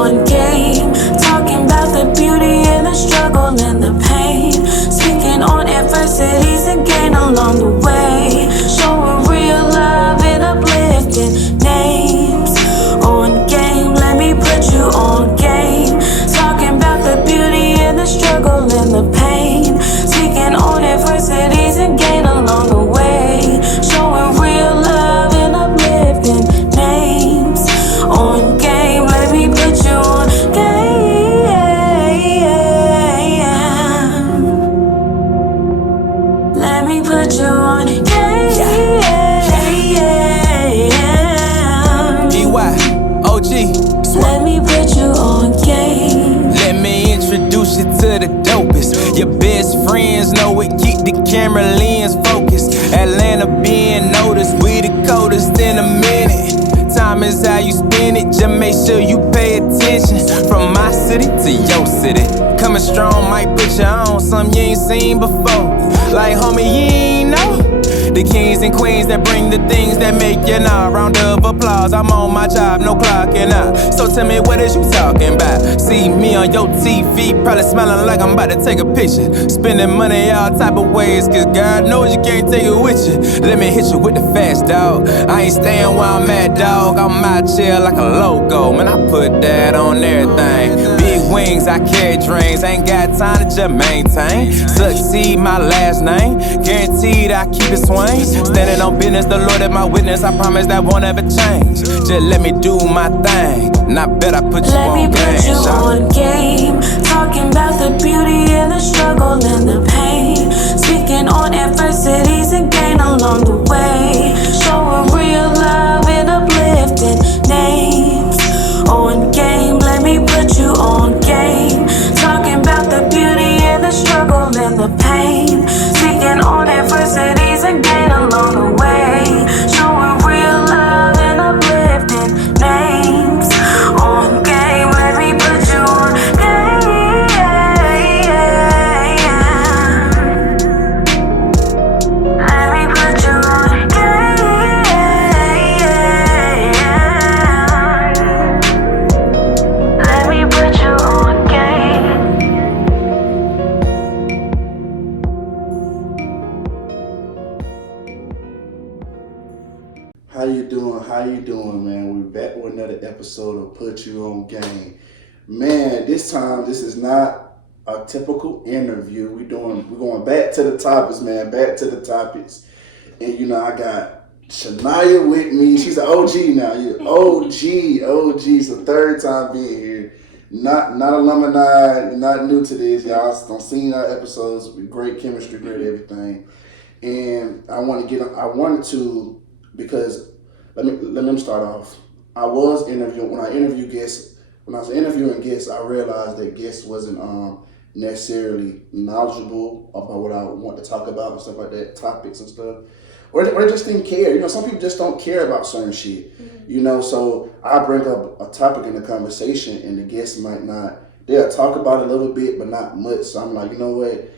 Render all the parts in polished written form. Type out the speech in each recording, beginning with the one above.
on game. Talking about the beauty and the struggle and the pain. Speaking on adversities and gain along the way. Showing real love and uplifting names. On game, let me put you on game. Talking about the beauty and the struggle and the pain. Speaking on adversities and gain along the way. Showing real love and uplifting names. On game, let me put you on game. Let me put you on game. Let me put you on game. Let me introduce you to the dopest. Your best friends know it, keep the camera lens focused. Atlanta being noticed, we the coldest in a minute. Time is how you spend it, just make sure you pay attention. From my city to your city, coming strong might put you on something you ain't seen before. Like homie, you ain't know the kings and queens that bring the things that make you know. Round of applause, I'm on my job, no clocking out. So tell me, what is you talking about? See me on your TV, probably smiling like I'm about to take a picture. Spending money all type of ways, cause God knows you can't take it with you. Let me hit you with the fast, dog. I ain't staying where I'm at, dog. I'm out here like a logo, man, I put that on everything. Big wings, I carry dreams, ain't got time to just maintain. Succeed, my last name, guaranteed I keep it swing. Standing on business, the Lord is my witness. I promise that won't ever change. Just let me do my thing, and I bet I put you on game. Let me put you on game. Talking about the beauty and the struggle and the pain. Speaking on adversities and gain along the way. Showing real love and uplifting names. On game, let me put you on game. Talking about the beauty and the struggle and the pain. Speaking on adversities and gain along the way. Showing real love and uplifting names. On game, let me put you on game. Let me put you on game. Let me put you on game. How you doing, man? We're back with another episode of Put You On Game. Man, this time this is not a typical interview. We're going back to the topics, man. Back to the topics. And you know, I got Shaunie with me. She's an OG now. You're OG. So third time being here. Not alumni, not new to this. Y'all don't seen our episodes. Great chemistry, great everything. And I wanted to because let me start off. I was interviewing when I was interviewing guests, I realized that guests wasn't necessarily knowledgeable about what I want to talk about and stuff like that, topics and stuff. Or they just didn't care. You know, some people just don't care about certain shit. Mm-hmm. You know, so I bring up a topic in the conversation and the guests might not, they'll talk about it a little bit, but not much. So I'm like, you know what?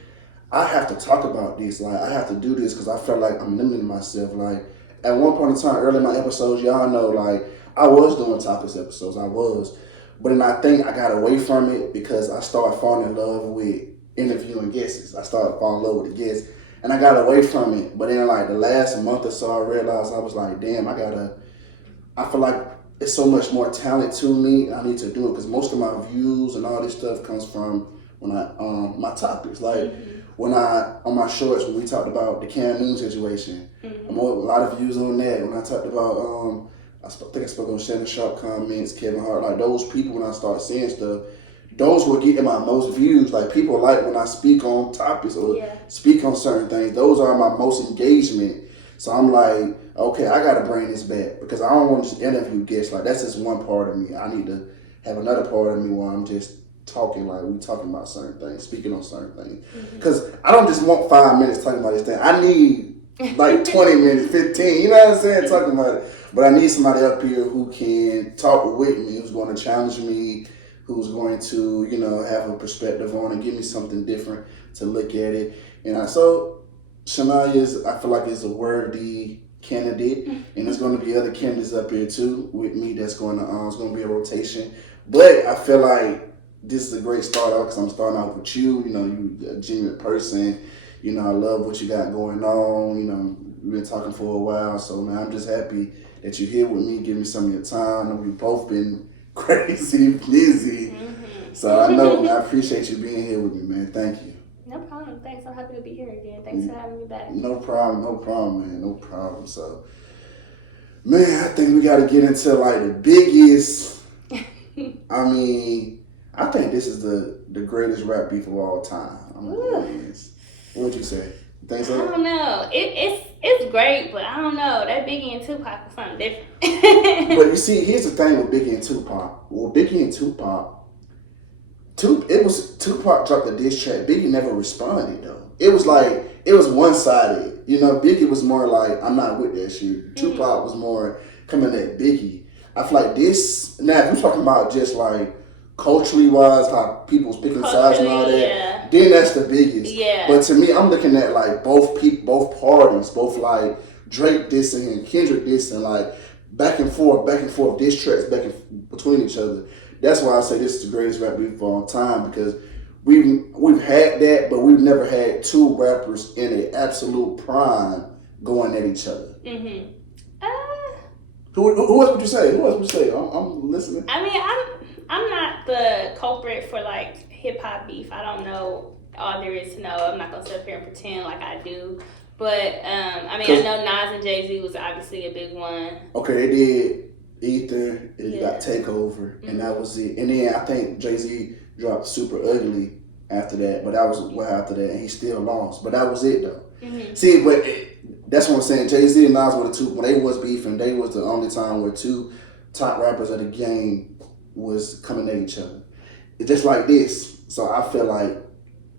I have to talk about this. Like, I have to do this because I feel like I'm limiting myself. Like, at one point in time, early in my episodes, y'all know, like, I was doing topics episodes. I was. But then I think I got away from it because I started falling in love with interviewing guests. I started falling in love with the guests. And I got away from it. But then, like, the last month or so, I realized I was like, damn, I feel like it's so much more talent to me. I need to do it because most of my views and all this stuff comes from when my topics. Like, when on my shorts, when we talked about the Cam Newton situation, I'm a lot of views on that. When I talked about, I think I spoke on Shannon Sharp comments, Kevin Hart, like those people, when I start seeing stuff, those were getting my most views. Like, people like when I speak on topics or speak on certain things, those are my most engagement. So I'm like, okay, I got to bring this back because I don't want to just interview guests. Like, that's just one part of me. I need to have another part of me where I'm just talking, like we talking about certain things, speaking on certain things. Because I don't just want 5 minutes talking about this thing. I need like 20 minutes, 15, you know what I'm saying, talking about it. But I need somebody up here who can talk with me, who's going to challenge me, who's going to, you know, have a perspective on it, give me something different to look at it. And so Shaunie I feel like is a worthy candidate, and there's going to be other candidates up here too with me. That's going to it's going to be a rotation But I feel like this is a great start out because I'm starting out with you. You know, you a genuine person. You know, I love what you got going on. You know, we've been talking for a while, so man, I'm just happy that you're here with me. Give me some of your time. I know we've both been crazy busy, so I know I appreciate you being here with me, man. Thank you. No problem. Thanks. I'm happy to be here again. Thanks for having me back. No problem, man. No problem. So, man, I think we got to get into like the biggest. I mean, I think this is the greatest rap beef of all time. What would you say? You think so? I don't know. It's great, but I don't know. That Biggie and Tupac was something different. But you see, here's the thing with Biggie and Tupac. Well, Biggie and Tupac. Tupac dropped the diss track. Biggie never responded though. It was one-sided. You know, Biggie was more like, I'm not with that shit. Tupac was more coming at Biggie. I feel like this, now if you're talking about just like culturally wise, how people's picking sides and all that, then that's the biggest. Yeah. But to me, I'm looking at like both parties, both like Drake dissing and Kendrick dissing, like back and forth diss tracks between each other. That's why I say this is the greatest rap beef of all time, because we've had that, but we've never had two rappers in an absolute prime going at each other. Who else would you say? I'm listening. I mean, I'm not the culprit for like hip hop beef. I don't know all there is to know. I'm not gonna sit up here and pretend like I do. But I mean, I know Nas and Jay-Z was obviously a big one. Okay, they did Ether, and you got Takeover, and that was it. And then I think Jay-Z dropped Super Ugly after that, but that was after that, and he still lost. But that was it though. See, but that's what I'm saying. Jay-Z and Nas were the two, when they was beefing, they was the only time where two top rappers of the game was coming at each other. It's just like this. So I feel like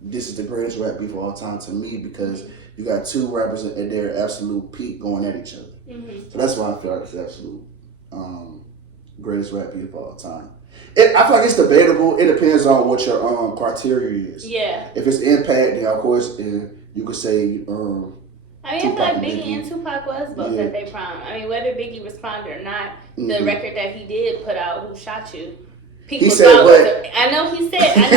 this is the greatest rap beef of all time to me, because you got two rappers at their absolute peak going at each other. So that's why I feel like it's the absolute greatest rap beef of all time. I feel like it's debatable. It depends on what your criteria is. Yeah. If it's impact, then of course you could say. I mean, I feel like Biggie and Tupac was both at their prime. I mean, whether Biggie responded or not, the record that he did put out, Who Shot You, people thought was I know what he said. I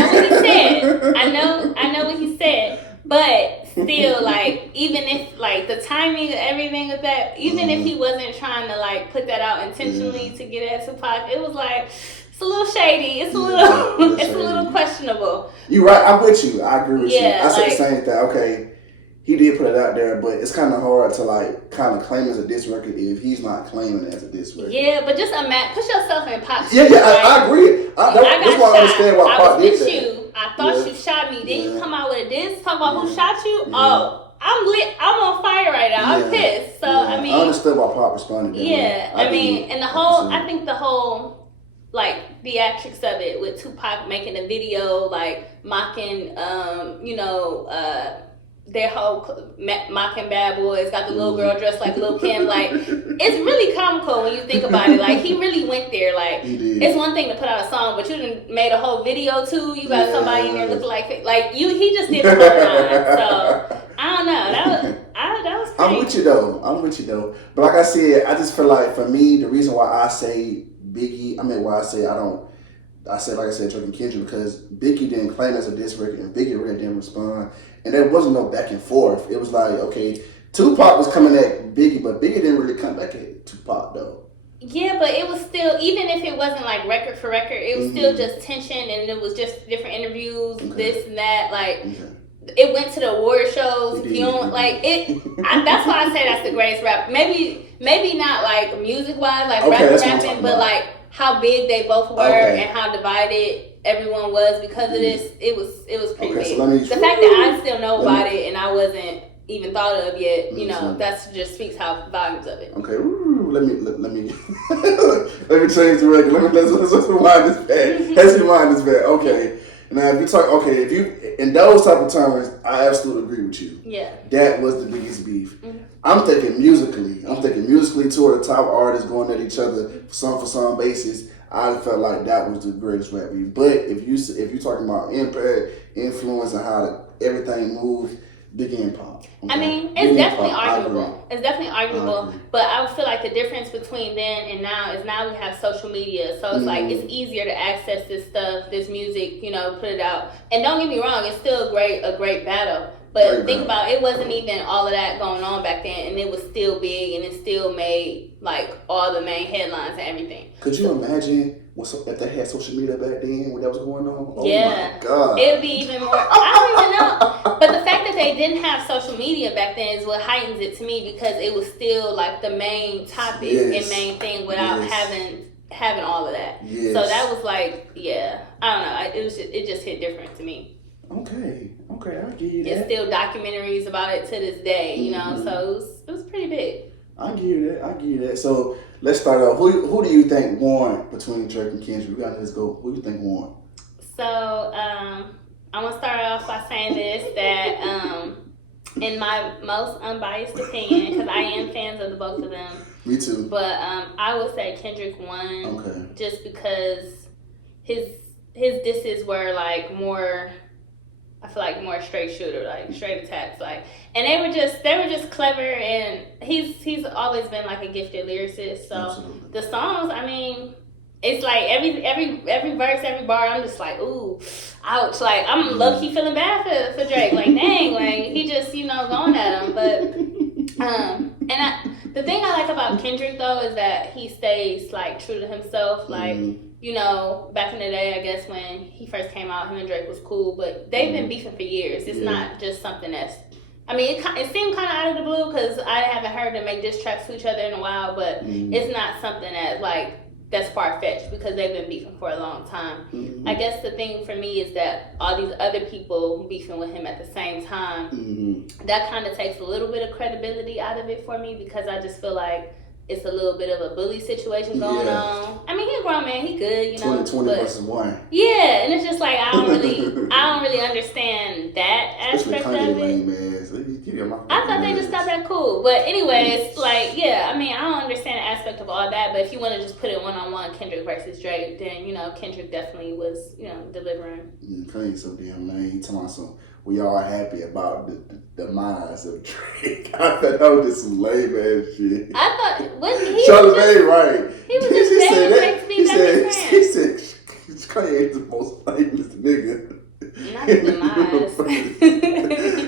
know what he said. But still, like, even if, like, the timing of everything of that, even if he wasn't trying to, like, put that out intentionally to get at Tupac, it was like, it's a little shady. It's a little questionable. You're right. I'm with you. I agree with you. I said like, the same thing. Okay, he did put it out there, but it's kind of hard to, like, kind of claim as a diss record if he's not claiming it as a diss record. Yeah, but just put yourself in Pac's shoes. Yeah, I agree. That's why I understand why Pac did that. I thought you shot me. Then you come out with a diss, talk about who shot you. Oh, I'm lit. I'm on fire right now. I'm pissed. So I mean, I understood why Pac responded that way. I mean, and I think the whole like theatrics of it with Tupac making a video like mocking, their whole mocking Bad Boys, got the little girl dressed like Lil' Kim. Like, it's really comical when you think about it. Like, he really went there. Like, it's one thing to put out a song, but you done made a whole video too. You got somebody in there looking like you. He just did the whole line. So I don't know. That was crazy. I'm with you though. But like I said, I just feel like for me, the reason why I say Biggie, I said Drake and Kendrick, because Biggie didn't claim as a diss record and Biggie really didn't respond. And there wasn't no back and forth. It was like, okay, Tupac was coming at Biggie, but Biggie didn't really come back at Tupac though. Yeah, but it was still, even if it wasn't like record for record, it was still just tension, and it was just different interviews, this and that. Like, it went to the award shows. If you don't like it, that's why I say that's the greatest rap. Maybe not like music wise, like rapping, but like how big they both were and how divided everyone was because of this. It was pretty big. So the fact that I still know about it and I wasn't even thought of yet, that just speaks how volumes of it. Okay, let me let me change the record. Let's rewind this back. Okay. Now, if you in those type of terms, I absolutely agree with you. Yeah. That was the biggest beef. I'm thinking musically. Two of the top artists going at each other for song basis. I felt like that was the greatest rap beef. But if you're talking about impact, influence, and how everything moved, Biggie and Pop. Okay. I mean, it's Biggie definitely Pop, arguable. It's definitely arguable. But I feel like the difference between then and now is now we have social media. So it's like it's easier to access this stuff, this music, you know, put it out. And don't get me wrong, it's still a great battle. But think about it, wasn't even all of that going on back then, and it was still big, and it still made like all the main headlines and everything. Could you imagine if they had social media back then, what that was going on? Oh yeah. my God. It would be even more. I don't even know. But the fact that they didn't have social media back then is what heightens it to me, because it was still like the main topic and main thing without having all of that. Yes. So that was like, yeah, I don't know. It just hit different to me. Okay, I get you that. There's still documentaries about it to this day, you know. So it was pretty big. I give you that. So let's start off. Who do you think won between Drake and Kendrick? We gotta just go. Who do you think won? So I'm gonna start off by saying this, that in my most unbiased opinion, because I am fans of the both of them. Me too. But I would say Kendrick won. Okay. Just because his disses were like more. I feel like more straight shooter, like straight attacks, like, and they were just clever, and he's always been like a gifted lyricist. So Absolutely. The songs, I mean, it's like every verse, every bar, I'm just like, ooh, ouch, like I'm low key feeling bad for Drake, like dang, like he just going at him, but the thing I like about Kendrick though is that he stays like true to himself, like. You know, back in the day, I guess when he first came out, him and Drake was cool, but they've been beefing for years. It's not just something that's, I mean, it seemed kind of out of the blue because I haven't heard them make diss tracks to each other in a while, but it's not something that, like, that's far-fetched because they've been beefing for a long time. I guess the thing for me is that all these other people beefing with him at the same time, that kind of takes a little bit of credibility out of it for me, because I just feel like it's a little bit of a bully situation going on. I mean, he's a grown man, he good, you know. 20 versus 1. Yeah, and it's just like I don't really understand that aspect of it. Lame, man. So I thought they just got that cool. But anyways, like, yeah, I mean, I don't understand the aspect of all that, but if you want to just put it one-on-one, Kendrick versus Drake, then, Kendrick definitely was, delivering. Kanye so damn lame. He talking about some, we all happy about the demise of Drake. I thought that was just some lame ass shit. I thought, wasn't he? Charlamagne, right. He was just begging Drake to be best friend. He said, Kanye is the most famous nigga. Not the demise.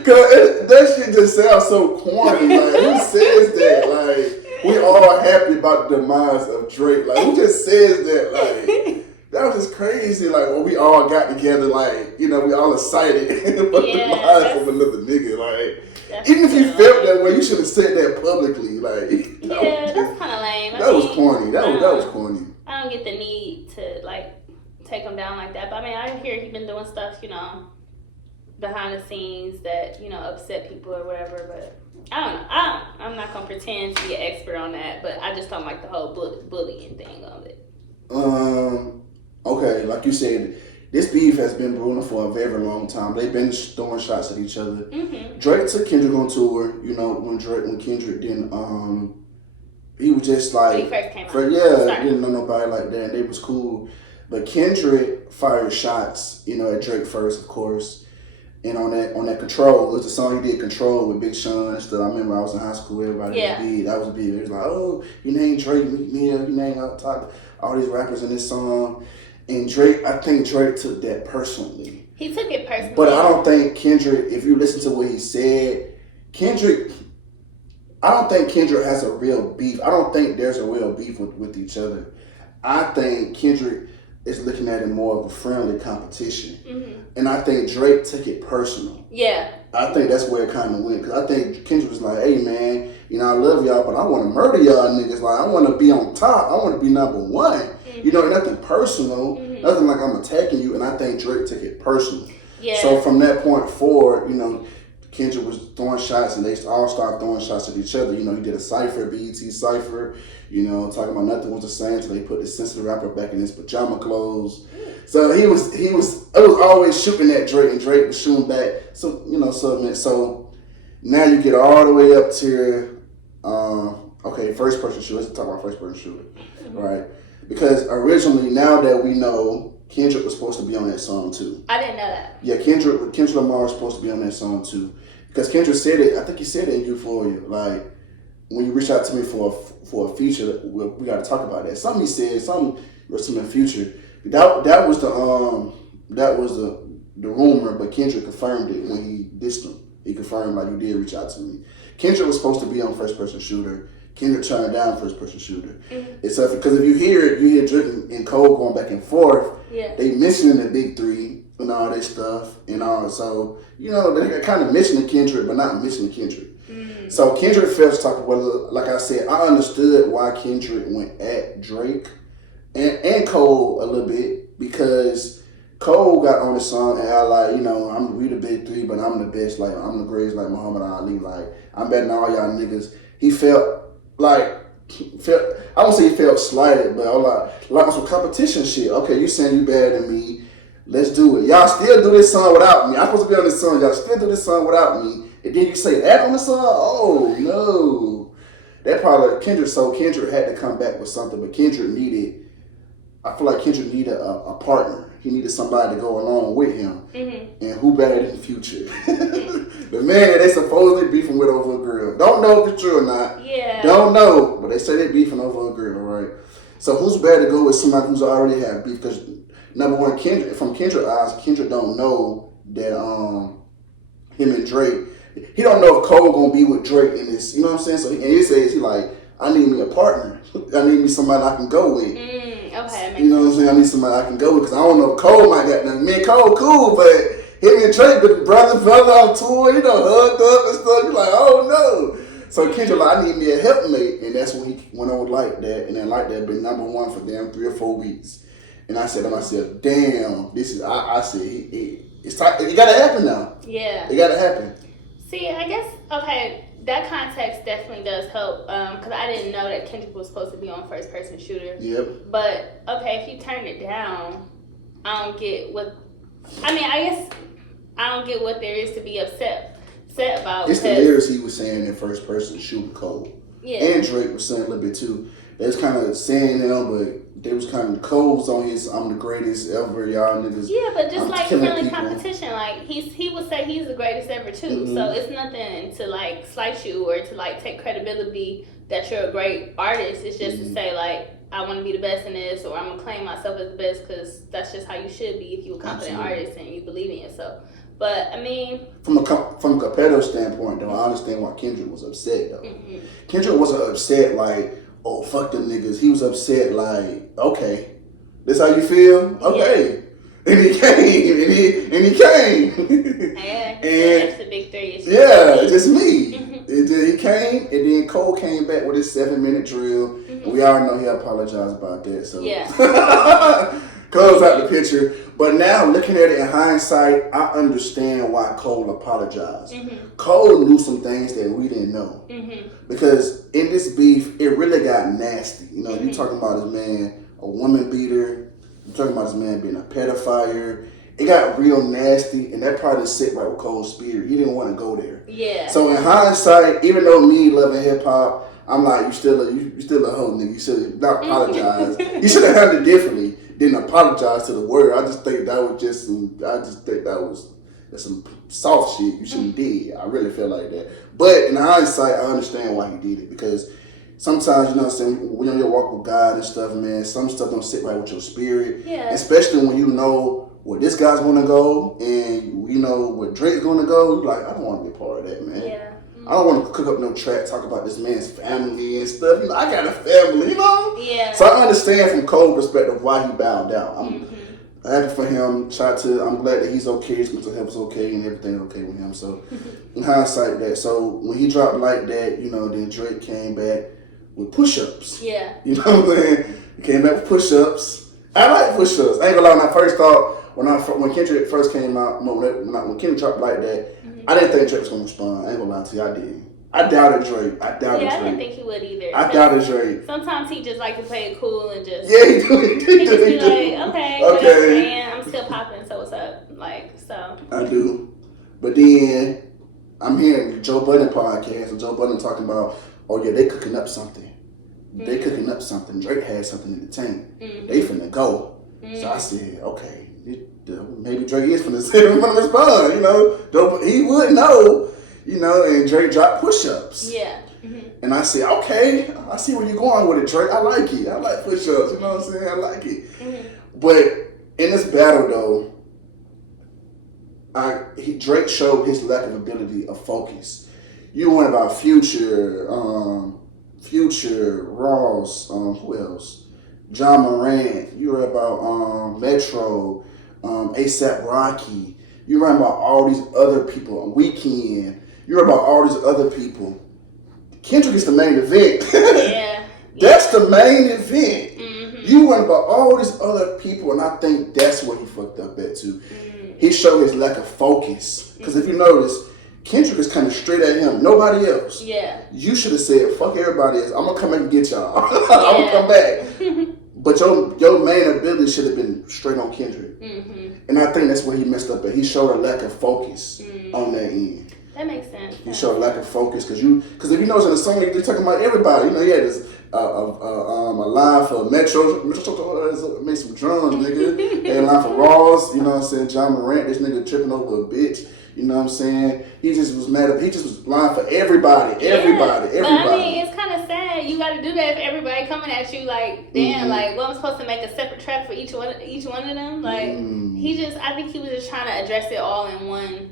Cause that shit just sounds so corny. Like, who says that? Like, we all happy about the demise of Drake. Like, who just says that? Like, that was just crazy. Like, when we all got together, like, we all excited about the demise of another nigga. Like, even if you felt that way, you should have said that publicly. Like, that's kind of lame. That was corny. That was corny. I don't get the need to, like, take him down like that. But I mean, I hear he's been doing stuff, behind the scenes that, upset people or whatever. But I don't know. I'm not going to pretend to be an expert on that. But I just don't like the whole bullying thing of it. Okay, like you said, this beef has been brewing for a very long time. They've been throwing shots at each other. Drake took Kendrick on tour, when Kendrick didn't, he was just like, when he first came out. Didn't know nobody like that, and they was cool. But Kendrick fired shots, at Drake first, of course. And on that Control, it was the song he did, Control, with Big Sean and stuff. I remember I was in high school, everybody was big. That was big. It was like, oh, you named Drake, Meek Mill, you named all these rappers in this song. And I think Drake took that personally. He took it personally. But I don't think Kendrick, if you listen to what he said, I don't think Kendrick has a real beef. I don't think there's a real beef with each other. I think Kendrick is looking at it more of a friendly competition. And I think Drake took it personal. Yeah. I think that's where it kind of went. Because I think Kendrick was like, hey, man, I love y'all, but I want to murder y'all niggas. Like, I want to be on top. I want to be number one. Nothing personal. Nothing like I'm attacking you. And I think Drake took it personal. Yeah. So from that point forward, Kendrick was throwing shots, and they all started throwing shots at each other. He did a cypher, BET cypher, talking about nothing was the same until they put the sensitive rapper back in his pajama clothes. So it was always shooting at Drake, and Drake was shooting back. So, so now you get all the way up to, first person shooter. Let's talk about first person shooter, right? Because originally, now that we know, Kendrick was supposed to be on that song too. I didn't know that. Yeah, Kendrick Lamar was supposed to be on that song too. Because Kendrick said it, I think he said it in Euphoria, like, when you reach out to me for a feature, we got to talk about that. Something he said, something was in the future. That was the rumor, but Kendrick confirmed it when he dissed him. He confirmed, like, you did reach out to me. Kendrick was supposed to be on First Person Shooter. Kendrick turned down First Person Shooter. It's because if you hear it, you hear Drake and Cole going back and forth. Yeah. They mentioning the big three and all that stuff and all. So, you know, they're kind of mentioning Kendrick, but not mentioning Kendrick. So Kendrick felt talking, well, like I said, I understood why Kendrick went at Drake and Cole a little bit, because Cole got on the song and I like, you know, we the big three, but I'm the best, like I'm the greatest, like Muhammad Ali, like I'm better than all y'all niggas. He felt I won't say he felt slighted, but I was like some competition shit. Okay, you saying you better than me, let's do it. Y'all still do this song without me. I'm supposed to be on this song, y'all still do this song without me. And then you say that on the song? Oh, no. That probably Kendrick had to come back with something, but I feel like Kendrick needed a partner. He needed somebody to go along with him. And who better than Future? The man that they supposedly beefing with over a girl. Don't know if it's true or not. Yeah. Don't know, but they say they beefing over a girl, right? So who's better to go with somebody who's already had beef? Because number one, from Kendrick's eyes, Kendrick don't know that him and Drake, he don't know if Cole gonna be with Drake in this, you know what I'm saying? So he says, he like, I need me a partner. I need me somebody I can go with. Okay. You know what I'm saying? I need somebody I can go with, because I don't know if Cole might got nothing. Me and Cole cool, but him and Drake, the brother on tour, you know, hugged up and stuff. You're like, oh no. So Kendrick like, I need me a helpmate, and that's when he went on like that, and then like that been number one for damn 3 or 4 weeks. And I said to myself, damn, this is, I said, it's time, it gotta happen now. Yeah. It gotta happen. See, I guess, okay, that context definitely does help, because I didn't know that Kendrick was supposed to be on First Person Shooter. Yep. But, okay, if you turn it down, I don't get what there is to be upset about. It's the lyrics he was saying in First Person Shooter Cole. Yeah. And Drake was saying a little bit too. They was kind of saying them, but they was kind of Cole's on his I'm the greatest ever, y'all niggas. Yeah, but just I'm like killing friendly people. competition, like he would say he's the greatest ever too. So it's nothing to like slice you or to like take credibility that you're a great artist. It's just to say like, I want to be the best in this, or I'm gonna claim myself as the best, because that's just how you should be if you're a confident artist and you believe in yourself. But I mean, from a competitive standpoint, though, I understand why Kendrick was upset though. Kendrick wasn't upset like, oh fuck them niggas. He was upset like, okay, this how you feel? Okay. Yeah. And he came. Yeah, that's the big three. It's just me. He came, and then Cole came back with his 7-minute drill. And we all know he apologized about that. So yeah. Cole's out the picture. But now, looking at it in hindsight, I understand why Cole apologized. Cole knew some things that we didn't know. Because in this beef, it really got nasty. You know, you talking about this man, a woman beater. You're talking about this man being a pedophile. It got real nasty, and that probably sit right with Cole's spirit. He didn't want to go there. Yeah. So in hindsight, even though me loving hip hop, I'm like, you still a hoe nigga. You should have not apologized. You should have handled it differently. Didn't apologize to the world. I just think that was some soft shit you shouldn't did. I really feel like that. But in hindsight, I understand why he did it, because sometimes, you know what I'm saying, when you're on your walk with God and stuff, man, some stuff don't sit right with your spirit. Yeah. Especially when you know where this guy's gonna go and you know where Drake's gonna go. You're like, I don't want to be a part of that, man. Yeah. I don't want to cook up no track, talk about this man's family and stuff. You know, I got a family, you know? Yeah. So I understand from Cole's perspective why he bowed down. I'm happy for him. I'm glad that he's okay. His mental health is okay and everything's okay with him. So in hindsight, that. So when he dropped like that, you know, then Drake came back with push-ups. Yeah. You know what I'm saying? He came back with push-ups. I like push-ups. I ain't gonna lie, when I first thought, when Kendrick first came out, when Kendrick dropped like that, I didn't think Drake was gonna respond. I ain't gonna lie to you, I didn't. I doubted Drake. I didn't think he would either. I doubted Drake. Sometimes he just like to play it cool and just he do. He just be like, okay, whatever, man, I'm still popping, so what's up? Like, so. I do. But then I'm hearing the Joe Budden podcast, and Joe Budden talking about, oh yeah, they cooking up something. They cooking up something. Drake had something in the tank. They finna go. So I said, okay, maybe Drake is finna respond, you know. He would know. You know, and Drake dropped push-ups. Yeah. And I said, okay, I see where you're going with it, Drake. I like it. I like push-ups. You know what I'm saying? I like it. But in this battle, though, Drake showed his lack of ability of focus. You went about Future, Ross, who else? John Morant. You were about Metro, ASAP Rocky. You were about all these other people. Weekend. You were about all these other people. Kendrick is the main event. Yeah. That's the main event. You went about all these other people, and I think that's what he fucked up at too. He showed his lack of focus. Because if you notice, Kendrick is kind of straight at him. Nobody else. Yeah. You should have said, fuck everybody else. I'm going to come back and get y'all. I'm going to come back. But your main ability should have been straight on Kendrick. And I think that's where he messed up at. He showed a lack of focus on that end. That makes sense. He showed a lack of focus. Because if you notice in the song, you're talking about everybody. You know, he had this a line for Metro made some drums, nigga. Had a line for Ross, you know what I'm saying? John Morant, this nigga tripping over a bitch. You know what I'm saying? He just was mad at. He just was lying for everybody. But I mean, it's kind of sad. You got to do that if everybody coming at you like, damn, like, well, I'm supposed to make a separate track for each one of them. Like, I think he was just trying to address it all in one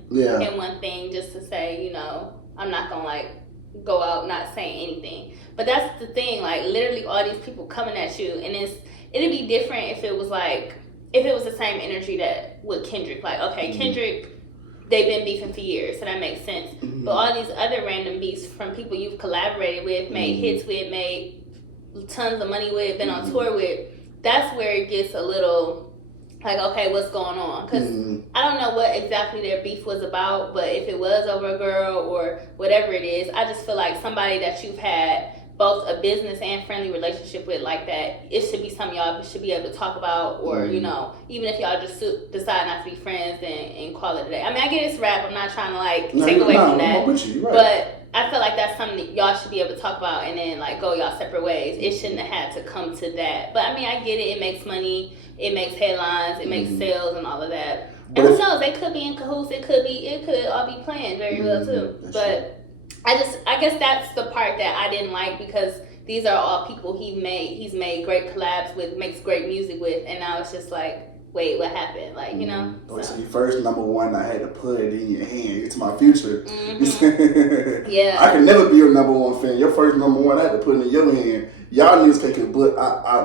thing, just to say, you know, I'm not gonna like go out not saying anything. But that's the thing, like, literally all these people coming at you, and it'd be different if it was the same energy that with Kendrick. Like, okay, Kendrick, they've been beefing for years, so that makes sense. But all these other random beefs from people you've collaborated with, made hits with, made tons of money with, been on tour with, that's where it gets a little like, okay, what's going on? Because I don't know what exactly their beef was about, but if it was over a girl or whatever it is, I just feel like somebody that you've had both a business and friendly relationship with like that, it should be something y'all should be able to talk about, or you know, even if y'all just decide not to be friends and call it a day. I mean, I get it's rap. I'm not trying to like take away from that, but I feel like that's something that y'all should be able to talk about and then like go y'all separate ways. It shouldn't have had to come to that. But I mean, I get it. It makes money. It makes headlines. It makes sales and all of that. And who knows? They could be in cahoots. It could all be planned very well too. But I guess that's the part that I didn't like, because these are all people he's made great collabs with, makes great music with, and now it's just like, wait, what happened? Like, you know? So your first number one, I had to put it in your hand. It's my future. Yeah. I can never be your number one fan. Your first number one, I had to put it in your hand. Y'all niggas take it, but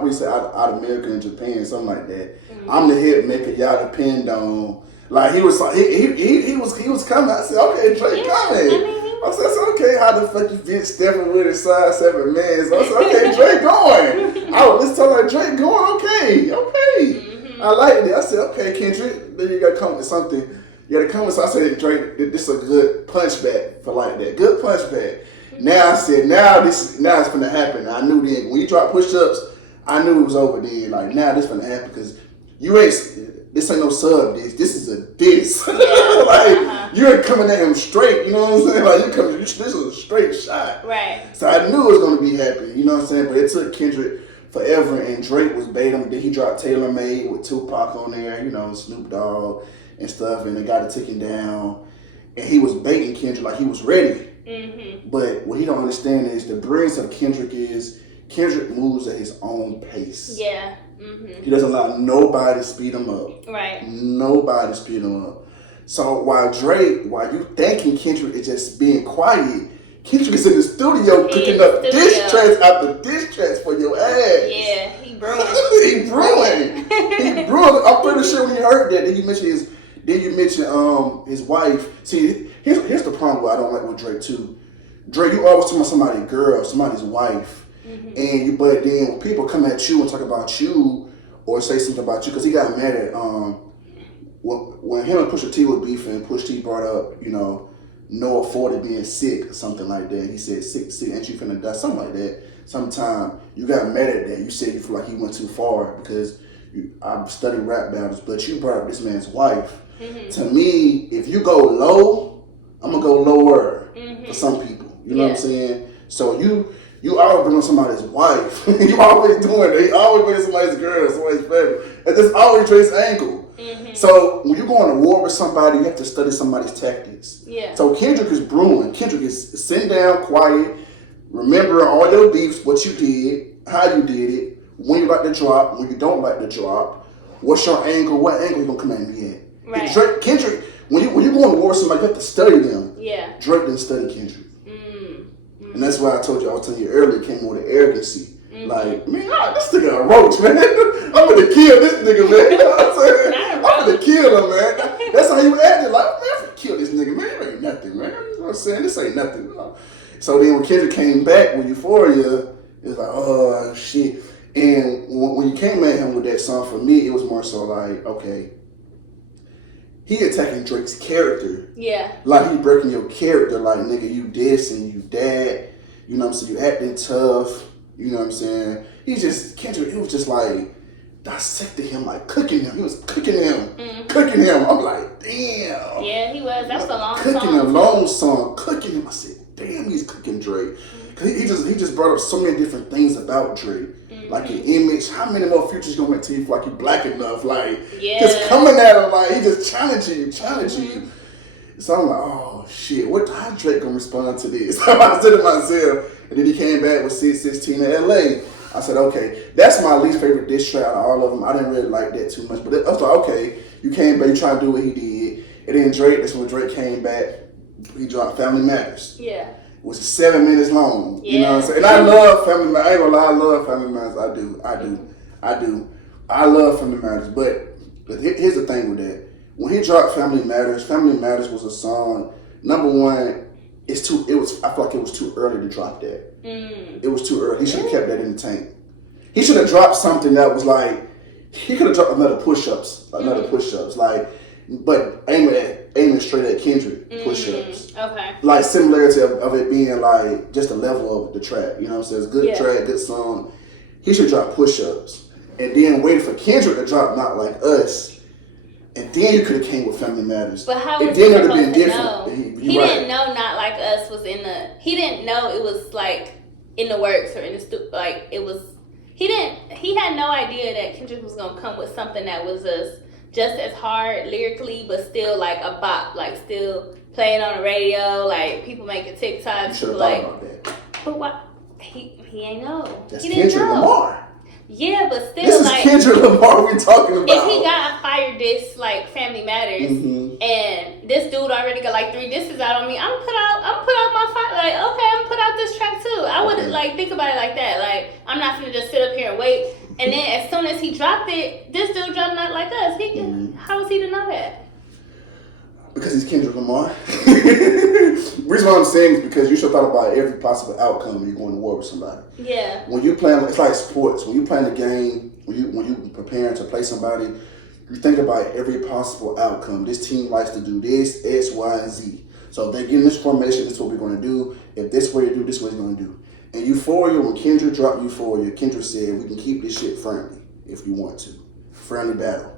we say out America and Japan, something like that. I'm the hit maker. Y'all depend on. Like he was coming. I said, okay, Drake coming. I said, okay, how the fuck you bitch stepping with his size 7 man? So I said, okay, Drake going. I was just telling her, Drake going, okay. I liked it. I said, okay, Kendrick, then you gotta come with something. You gotta come with something. I said, Drake, this is a good punch back for like that. Good punch back. Now I said, now it's gonna happen. I knew then when you drop push-ups, I knew it was over then. Like now this gonna happen, because this ain't no sub diss. This is a diss. Like you ain't coming at him straight. You know what I'm saying? Like this is a straight shot. Right. So I knew it was gonna be happening. You know what I'm saying? But it took Kendrick forever, and Drake was baiting him. Then he dropped Taylor Made with Tupac on there. You know, Snoop Dogg and stuff, and they got it taken down. And he was baiting Kendrick like he was ready. But what he don't understand is the brilliance of Kendrick moves at his own pace. Yeah. He doesn't allow nobody to speed him up. Right. Nobody speed him up. So while you thinking Kendrick is just being quiet, Kendrick is in the studio cooking up diss tracks after diss tracks for your ass. Yeah, he brewing. He brewing. I'm pretty sure when you heard that, then you mention his wife. See, here's the problem I don't like with Drake too. Drake, you always talk about somebody's girl, somebody's wife. But then when people come at you and talk about you or say something about you, because he got mad at when him and Pusha T were beefing, Pusha T brought up, you know, Noah 40 being sick or something like that. He said sick, ain't you finna die, something like that. Sometime you got mad at that. You said you feel like he went too far because I studied rap battles, but you brought up this man's wife. To me, if you go low, I'm gonna go lower for some people. You know what I'm saying? So you always bring on somebody's wife. You always doing it. You always bring somebody's girl, somebody's family. And that's always Drake's angle. Mm-hmm. So when you go on a war with somebody, you have to study somebody's tactics. Yeah. So Kendrick is brewing. Kendrick is sitting down, quiet, remembering all your beefs, what you did, how you did it, when you like to drop, when you don't like to drop, what's your angle, what angle you gonna come at me at. Right. Kendrick, when you go on a war with somebody, you have to study them. Yeah. Drake didn't study Kendrick. And that's why I told you, I was telling you earlier, it came with arrogancy. Like, man, this nigga a roach, man. I'm gonna kill this nigga, man. You know what I'm saying? I'm gonna kill him, man. That's how he acted. Like, man, I'm gonna kill this nigga, man. It ain't nothing, man. You know what I'm saying? This ain't nothing. You know? So then when Kendrick came back with Euphoria, it was like, oh, shit. And when you came at him with that song, for me, it was more so like, okay, he attacking Drake's character. Yeah. Like, he breaking your character. Like, nigga, you this and you that. You know what I'm saying? You acting tough. You know what I'm saying? Kendrick, it was just like, dissecting him, like cooking him. He was cooking him. Cooking him. I'm like, damn. Yeah, he was. That's a long cooking song. Cooking him, long song. Cooking him. I said, damn, he's cooking Drake. Cause he just brought up so many different things about Drake. Like your image. How many more futures gonna make to you like you black enough? Like, just coming at him, like, he just challenging you. So I'm like, oh shit, how Drake gonna respond to this? I said to myself, and then he came back with 616 in LA. I said, okay, that's my least favorite diss track out of all of them. I didn't really like that too much, but I was like, okay, you came back, you trying to do what he did. And then Drake, that's when Drake came back, he dropped Family Matters. Yeah. Which is 7 minutes long. Yeah. You know what I'm saying? And I love Family Matters. I ain't gonna lie, I love Family Matters. I do. I love Family Matters. But here's the thing with that. When he dropped Family Matters was a song, number one, I feel like it was too early to drop that. It was too early. He should have kept that in the tank. He should have dropped something that was like, he could have dropped another push-ups, like, but aiming straight at Kendrick push-ups. Okay. Like, similarity of it being like just the level of the track. You know what I'm saying? It's good track, good song. He should drop push-ups. And then waited for Kendrick to drop Not Like Us. And then you could have came with Family Matters. But how was he supposed been to different. know? He right. didn't know Not Like Us was in the. He didn't know it was like in the works or in the like it was. He had no idea that Kendrick was gonna come with something that was just as hard lyrically, but still like a bop, like still playing on the radio, like people making TikToks. Should have like, thought about that. But what? He ain't know. That's He didn't Kendrick know. Lamar. Yeah, but still, This is like Kendrick Lamar we're talking about. if he got a fire diss like Family Matters, and this dude already got like 3 disses out on me, I'm put out my fire. Like, okay, I'm put out this track too. I wouldn't like think about it like that. Like, I'm not gonna just sit up here and wait. And then as soon as he dropped it, this dude dropped Not Like Us. How was he to know that? Because he's Kendrick Lamar. The reason why I'm saying is because you should have thought about every possible outcome when you're going to war with somebody. Yeah. When you play, it's like sports. When you playing the game, when you preparing to play somebody, you think about every possible outcome. This team likes to do this, X, Y, and Z. So if they get in this formation, this is what we're going to do. If this way to do, this is what he's going to do. And Euphoria, when Kendrick dropped Euphoria, Kendrick said, we can keep this shit friendly if you want to. Friendly battle.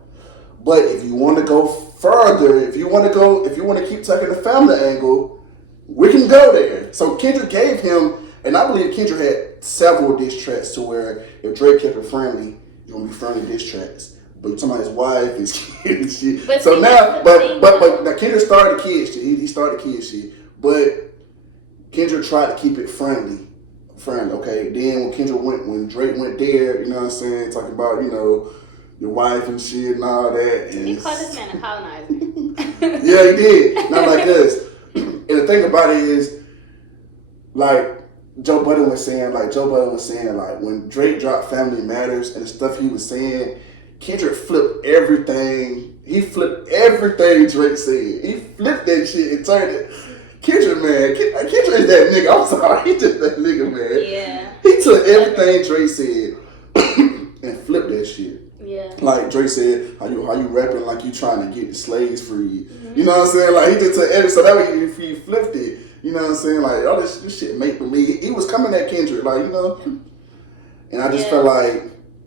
But if you want to go further, if you want to keep taking the family angle, we can go there. So Kendrick gave him, and I believe Kendrick had several diss tracks to where if Drake kept it friendly, it's gonna be friendly diss tracks. But you're talking about his wife, his kid and shit. But so see, now, but now Kendrick started the kid shit. He started the kid shit. But Kendrick tried to keep it friendly. Okay. Then when Drake went there, you know what I'm saying, talking about, you know, your wife and shit and all that. And He called this man a colonizer. yeah, he did. Not like us. And the thing about it is, like Joe Budden was saying, like when Drake dropped Family Matters and the stuff he was saying, Kendrick flipped everything. He flipped everything Drake said. He flipped that shit and turned it. Kendrick, man. Kendrick is that nigga. I'm sorry. He just that nigga, man. Yeah. He took everything Drake said and flipped that shit. Yeah. Like Drake said, how you rapping like you trying to get the slaves free. You know what I'm saying? Like he just took every, so that way he flipped it. You know what I'm saying? Like all this shit make believe. He was coming at Kendrick, like, you know. And I just felt like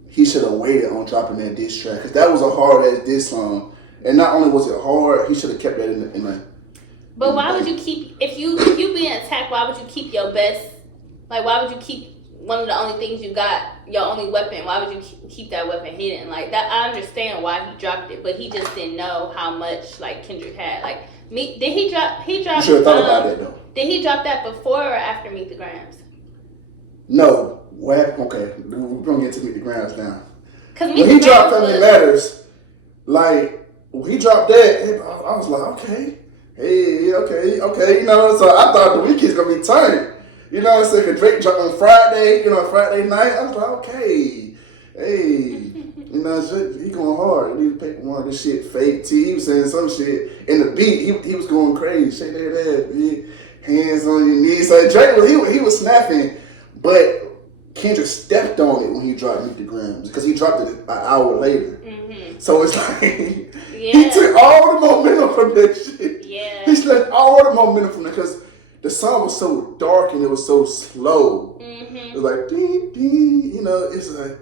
he should have waited on dropping that diss track, because that was a hard ass diss song. And not only was it hard, he should have kept that in the But why would you keep, if you being attacked, why would you keep your best, like why would you keep one of the only things you got, your only weapon. Why would you keep that weapon hidden? Like that, I understand why he dropped it, but he just didn't know how much like Kendrick had. Like did he drop? He dropped. You should have thought about that though. Did he drop that before or after Meet the Grams? No. What happened? Okay, we're gonna get to Meet the Grams now. Cause when he dropped Family Matters, like when he dropped that, I was like, okay, hey, okay, you know. So I thought the weekend's gonna be turned. You know what I'm saying? Cause Drake dropped on Friday, you know, Friday night. I was like, okay, hey, you know, he going hard. He was picking one of this shit fake T. He was saying some shit, and the beat, he was going crazy. Shake that ass, hands on your knees. So Drake, he was snapping, but Kendrick stepped on it when he dropped Meet the Grams because he dropped it an hour later. Mm-hmm. So it's like he took all the momentum from that shit. Yeah. He took all the momentum from it because the song was so dark and it was so slow. Mm-hmm. It was like ding ding, you know. It's like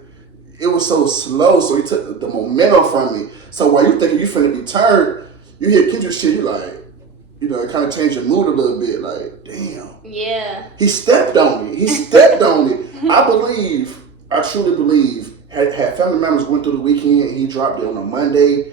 it was so slow, so he took the momentum from me. So while you thinking you finna be turned, you hear Kendrick shit, you like, you know, it kind of changed your mood a little bit. Like, damn. Yeah. He stepped on it. He stepped on it. I truly believe, had Family Matters went through the weekend and he dropped it on a Monday,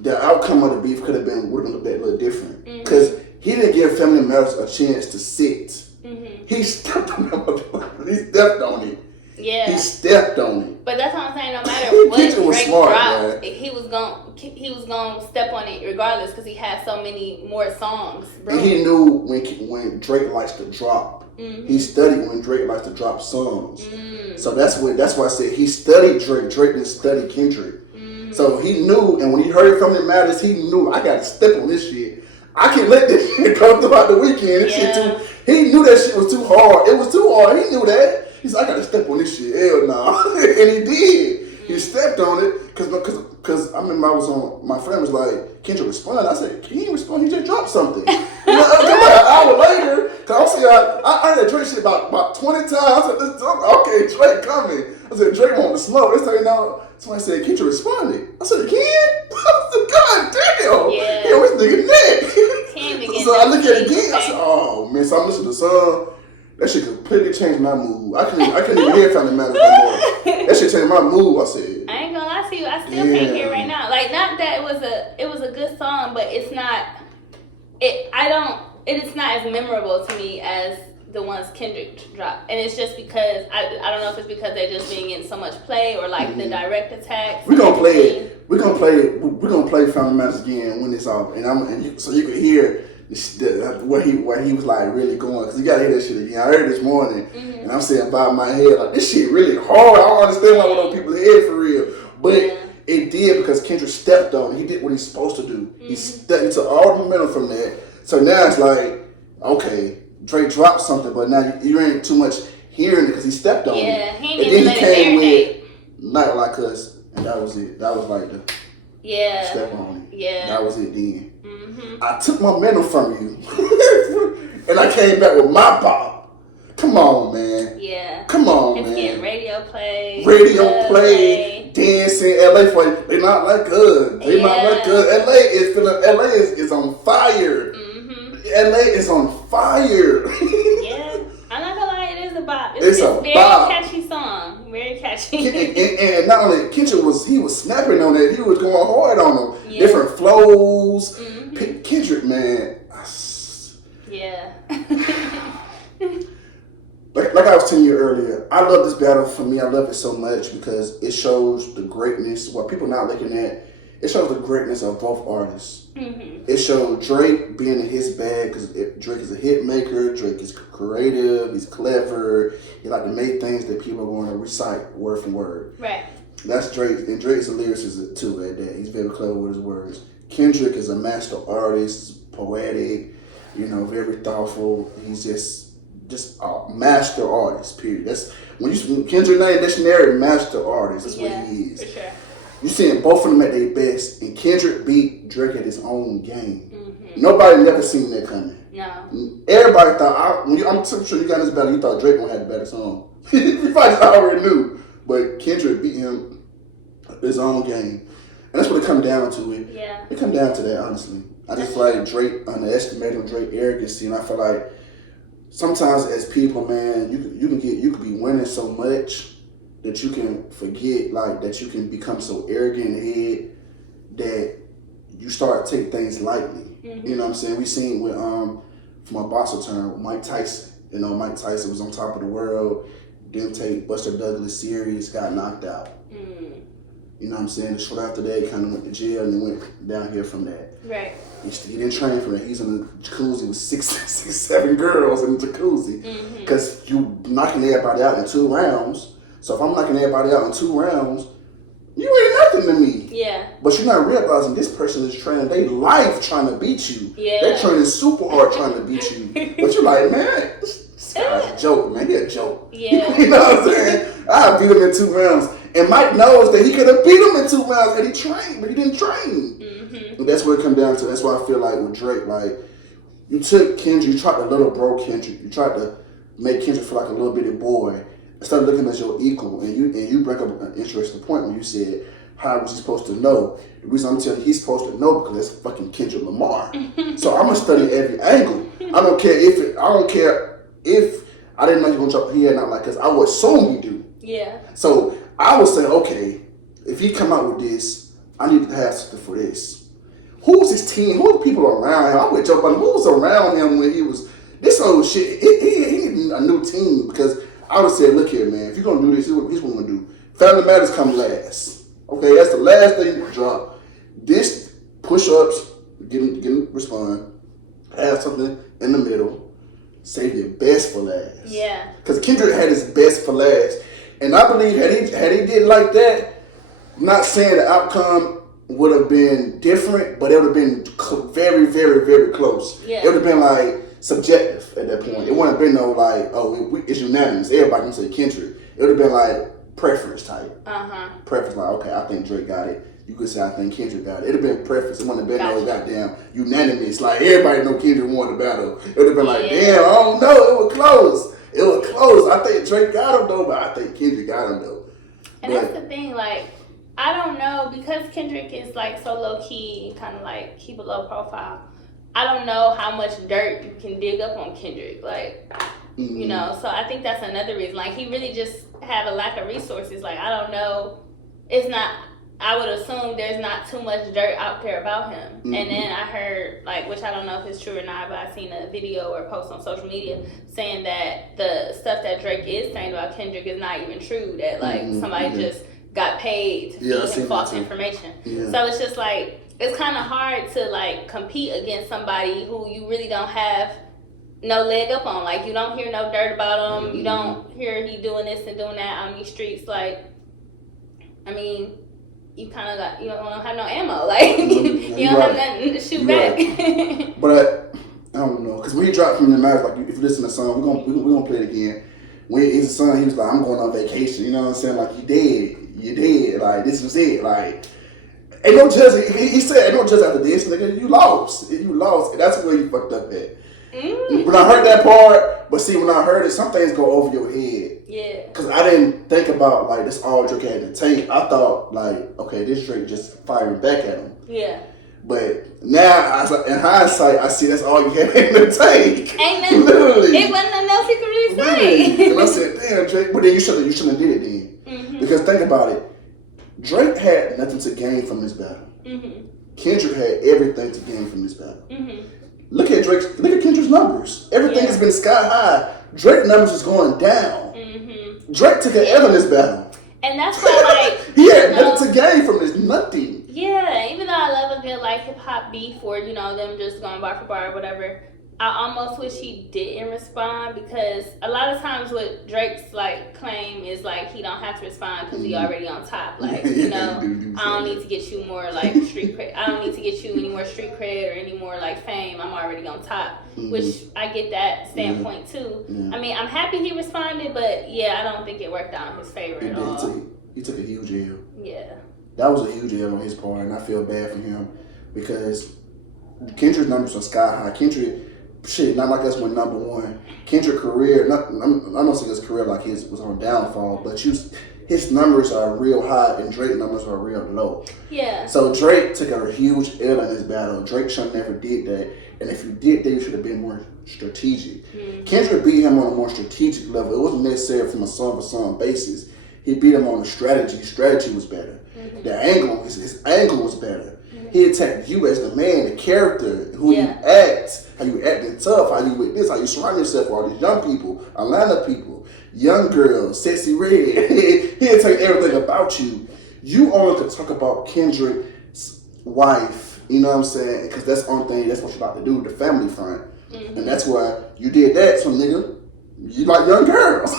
the outcome of the beef would have been a little different. Because he didn't give Family Matters a chance to sit. Mm-hmm. He stepped on it. He stepped on it. Yeah. He stepped on it. But that's what I'm saying. No matter what Drake dropped, man. he was gonna step on it regardless because he had so many more songs. Bro. And he knew when Drake likes to drop. Mm-hmm. He studied when Drake likes to drop songs. Mm. So that's why I said he studied Drake. Drake didn't study Kendrick. Mm. So he knew, and when he heard Family Matters, he knew I got to step on this shit. I can't let this shit come throughout the weekend. This shit too. He knew that shit was too hard. It was too hard. He knew that. He said, I got to step on this shit. Hell nah. And he did. He stepped on it because I remember I was on, my friend was like, Kendrick responded. I said, he didn't respond. He just dropped something. You know, come like an hour later, because I heard Drake shit about 20 times. I said, okay, Drake coming. I said, Drake want to smoke. This time now, somebody said, Kendrick responded. I said, again? I said, God damn. Yeah. Yo, this nigga neck. So I look at it again. I said, oh, man. So I'm listening to the song. That shit completely changed my mood. I couldn't even hear Family Matters no more. That shit changed my mood. I said, I ain't gonna lie to you. I still can't hear right now. Like, not that it was a good song, but it's not. It's not as memorable to me as the ones Kendrick dropped, and it's just because I don't know if it's because they're just being getting so much play or like the direct attacks. We're gonna play it. We're gonna play Family Matters again when it's off, so you can hear where he was like really going, because you gotta hear that shit again. I heard it this morning, and I'm saying by my head like this shit really hard. I don't understand why one of people's head for real, but it did because Kendrick stepped on it. He did what he's supposed to do. He took all the momentum from that. So now it's like, okay, Drake dropped something, but now you ain't too much hearing it because he stepped on it. Yeah, he and didn't then he came with Not Like Us, and that was it. That was like the step on it. Yeah, that was it then. Mm-hmm. I took momentum from you, and I came back with my pop. Come on, man. Yeah. Come on, man. Getting radio play. Radio play. Dancing. LA for you. They not like us. They not like us. LA is on fire. Mm-hmm. LA is on fire. Yeah. I'm not gonna lie, it is a bop. It's a very catchy song. Very catchy. And not only Kendrick he was snapping on it, he was going hard on them. Yeah. Different flows. Mm-hmm. Kendrick, man. Yeah. Like I was telling you earlier, I love this battle. For me, I love it so much because it shows the greatness. What people not looking at, it shows the greatness of both artists. Mm-hmm. It showed Drake being in his bag because Drake is a hit maker. Drake is creative. He's clever. He like to make things that people are going to recite word for word. Right. That's Drake, and Drake's a lyricist too. At that, he's very clever with his words. Kendrick is a master artist, poetic. You know, very thoughtful. He's just a master artist, period. That's when Kendrick name dictionary, master artist. That's what he is. For sure. You seeing both of them at their best, and Kendrick beat Drake at his own game. Mm-hmm. Nobody never seen that coming. No. Everybody thought, I'm sure you got this battle, you thought Drake gonna have the better song. You probably already knew, but Kendrick beat him at his own game, and that's what it come down to. It come down to that, honestly. I just feel like Drake underestimated Drake arrogancy, and I feel like sometimes as people, man, you can be winning so much that you can forget, like, that you can become so arrogant in the head that you start to take things lightly. Mm-hmm. You know what I'm saying? We seen with from a boxer term, with Mike Tyson. You know, Mike Tyson was on top of the world, didn't take Buster Douglas serious, got knocked out. Mm. You know what I'm saying? Short after that, he kind of went to jail and then went down here from that. Right. He didn't train for that. He's in the jacuzzi with six, 7 girls in the jacuzzi. Because you knocking everybody out in 2 rounds. So if I'm knocking everybody out in 2 rounds, you ain't nothing to me. Yeah. But you're not realizing this person is training their life trying to beat you. Yeah. They're training super hard trying to beat you. But you're like, man, this guy's a joke, man. He a joke. Yeah. You know what I'm saying? I beat him in 2 rounds. And Mike knows that he could have beat him in 2 rounds and he trained, but he didn't train. Mm-hmm. And that's what it comes down to. That's why I feel like with Drake, like, you took Kendrick, you tried to little bro Kendrick. You tried to make Kendrick feel like a little bitty boy. Instead of looking at your equal, and you bring up an interesting point when you said, how was he supposed to know? The reason I'm telling you he's supposed to know because that's fucking Kendrick Lamar. So I'm gonna study every angle. I don't care if I didn't know he was gonna drop here, not like, because I would assume he do. Yeah. So I would say, okay, if he come out with this, I need to have something for this. Who's his team? Who are the people around him? I would joke about who was around him when he was this old shit. He needed a new team because I would say, look here, man, if you're gonna do this, here's what we're gonna do. Family Matters come last. Okay, that's the last thing you drop. This push-ups, getting respond. Have something in the middle. Save your best for last. Yeah. Because Kendrick had his best for last. And I believe had he did like that, not saying the outcome would have been different, but it would have been very, very, very close. Yeah. It would have been like subjective at that point. It wouldn't have been no like, oh, it's unanimous. Everybody can say Kendrick. It would have been like preference type. Preference, like, okay, I think Drake got it. You could say, I think Kendrick got it. It would have been preference. It wouldn't have been no goddamn unanimous. Like, everybody know Kendrick won the battle. It would have been like, damn, I don't know. It was close. It was close. I think Drake got him though, but I think Kendrick got him though. And that's the thing, like, I don't know, because Kendrick is like so low key, kind of like keep a low profile. I don't know how much dirt you can dig up on Kendrick, like, you know. So I think that's another reason. Like, he really just have a lack of resources. Like, I don't know. It's not. I would assume there's not too much dirt out there about him. And then I heard, like, which I don't know if it's true or not, but I seen a video or a post on social media saying that the stuff that Drake is saying about Kendrick is not even true. That, like, somebody just got paid to feed him false information. Yeah. So it's just, like, it's kind of hard to, like, compete against somebody who you really don't have no leg up on. Like, you don't hear no dirt about him. You don't hear he doing this and doing that on these streets. Like, I mean, you kind of got, you don't have no ammo. Like, you don't have nothing to shoot back. But I don't know, because when he dropped from the Matters, like, if you listen to the song, we're gonna play it again. When his son, he was like, I'm going on vacation. You know what I'm saying? Like, you dead. Like, this was it. Like, ain't no judge. He said, ain't no judge after this. Nigga, you lost. And that's where you fucked up at. When I heard that part, but see, when I heard it, some things go over your head. Yeah. Because I didn't think about, like, this all Drake had to take. I thought, like, okay, this Drake just firing back at him. Yeah. But now, in hindsight, I see that's all you had in the tank. Ain't nothing. Literally. It wasn't nothing else he could really say. And I said, damn, Drake. But then you shouldn't have did it then. Because think about it. Drake had nothing to gain from this battle. Kendrick had everything to gain from this battle. Look at Kendrick's numbers. Everything has been sky high. Drake numbers is going down. Drake took an L in this battle. And that's why, like, he had nothing to gain from this. Nothing. Yeah, even though I love a good, like, hip hop beef or, you know, them just going bar for bar or whatever, I almost wish he didn't respond, because a lot of times what Drake's, like, claim is, like, he don't have to respond because he already on top. Like, you know, I don't need to get you more, like, street cred. I don't need to get you any more street cred or any more, like, fame. I'm already on top, which I get that standpoint, too. I mean, I'm happy he responded, but, yeah, I don't think it worked out in his favor at all. He took a huge L. Yeah. That was a huge L on his part, and I feel bad for him because Kendrick's numbers are sky high. Kendrick, shit, not like us went number one. Kendrick's career, I'm not saying his career like his was on downfall, but his numbers are real high and Drake's numbers are real low. Yeah. So Drake took a huge L in this battle. Drake should never did that. And if you did that, you should have been more strategic. Kendrick beat him on a more strategic level. It wasn't necessarily from a song-for-song basis. He beat him on the strategy. Strategy was better. The angle, his angle was better. He attacked you as the man, the character, who you act, how you acting tough, how you with this, how you surround yourself with all these young people, Atlanta people, young girls, sexy red. He attacked everything about you. You only could talk about Kendrick's wife, you know what I'm saying? Because that's the only thing, that's what you're about to do, the family front. And that's why you did that, so nigga, you like young girls.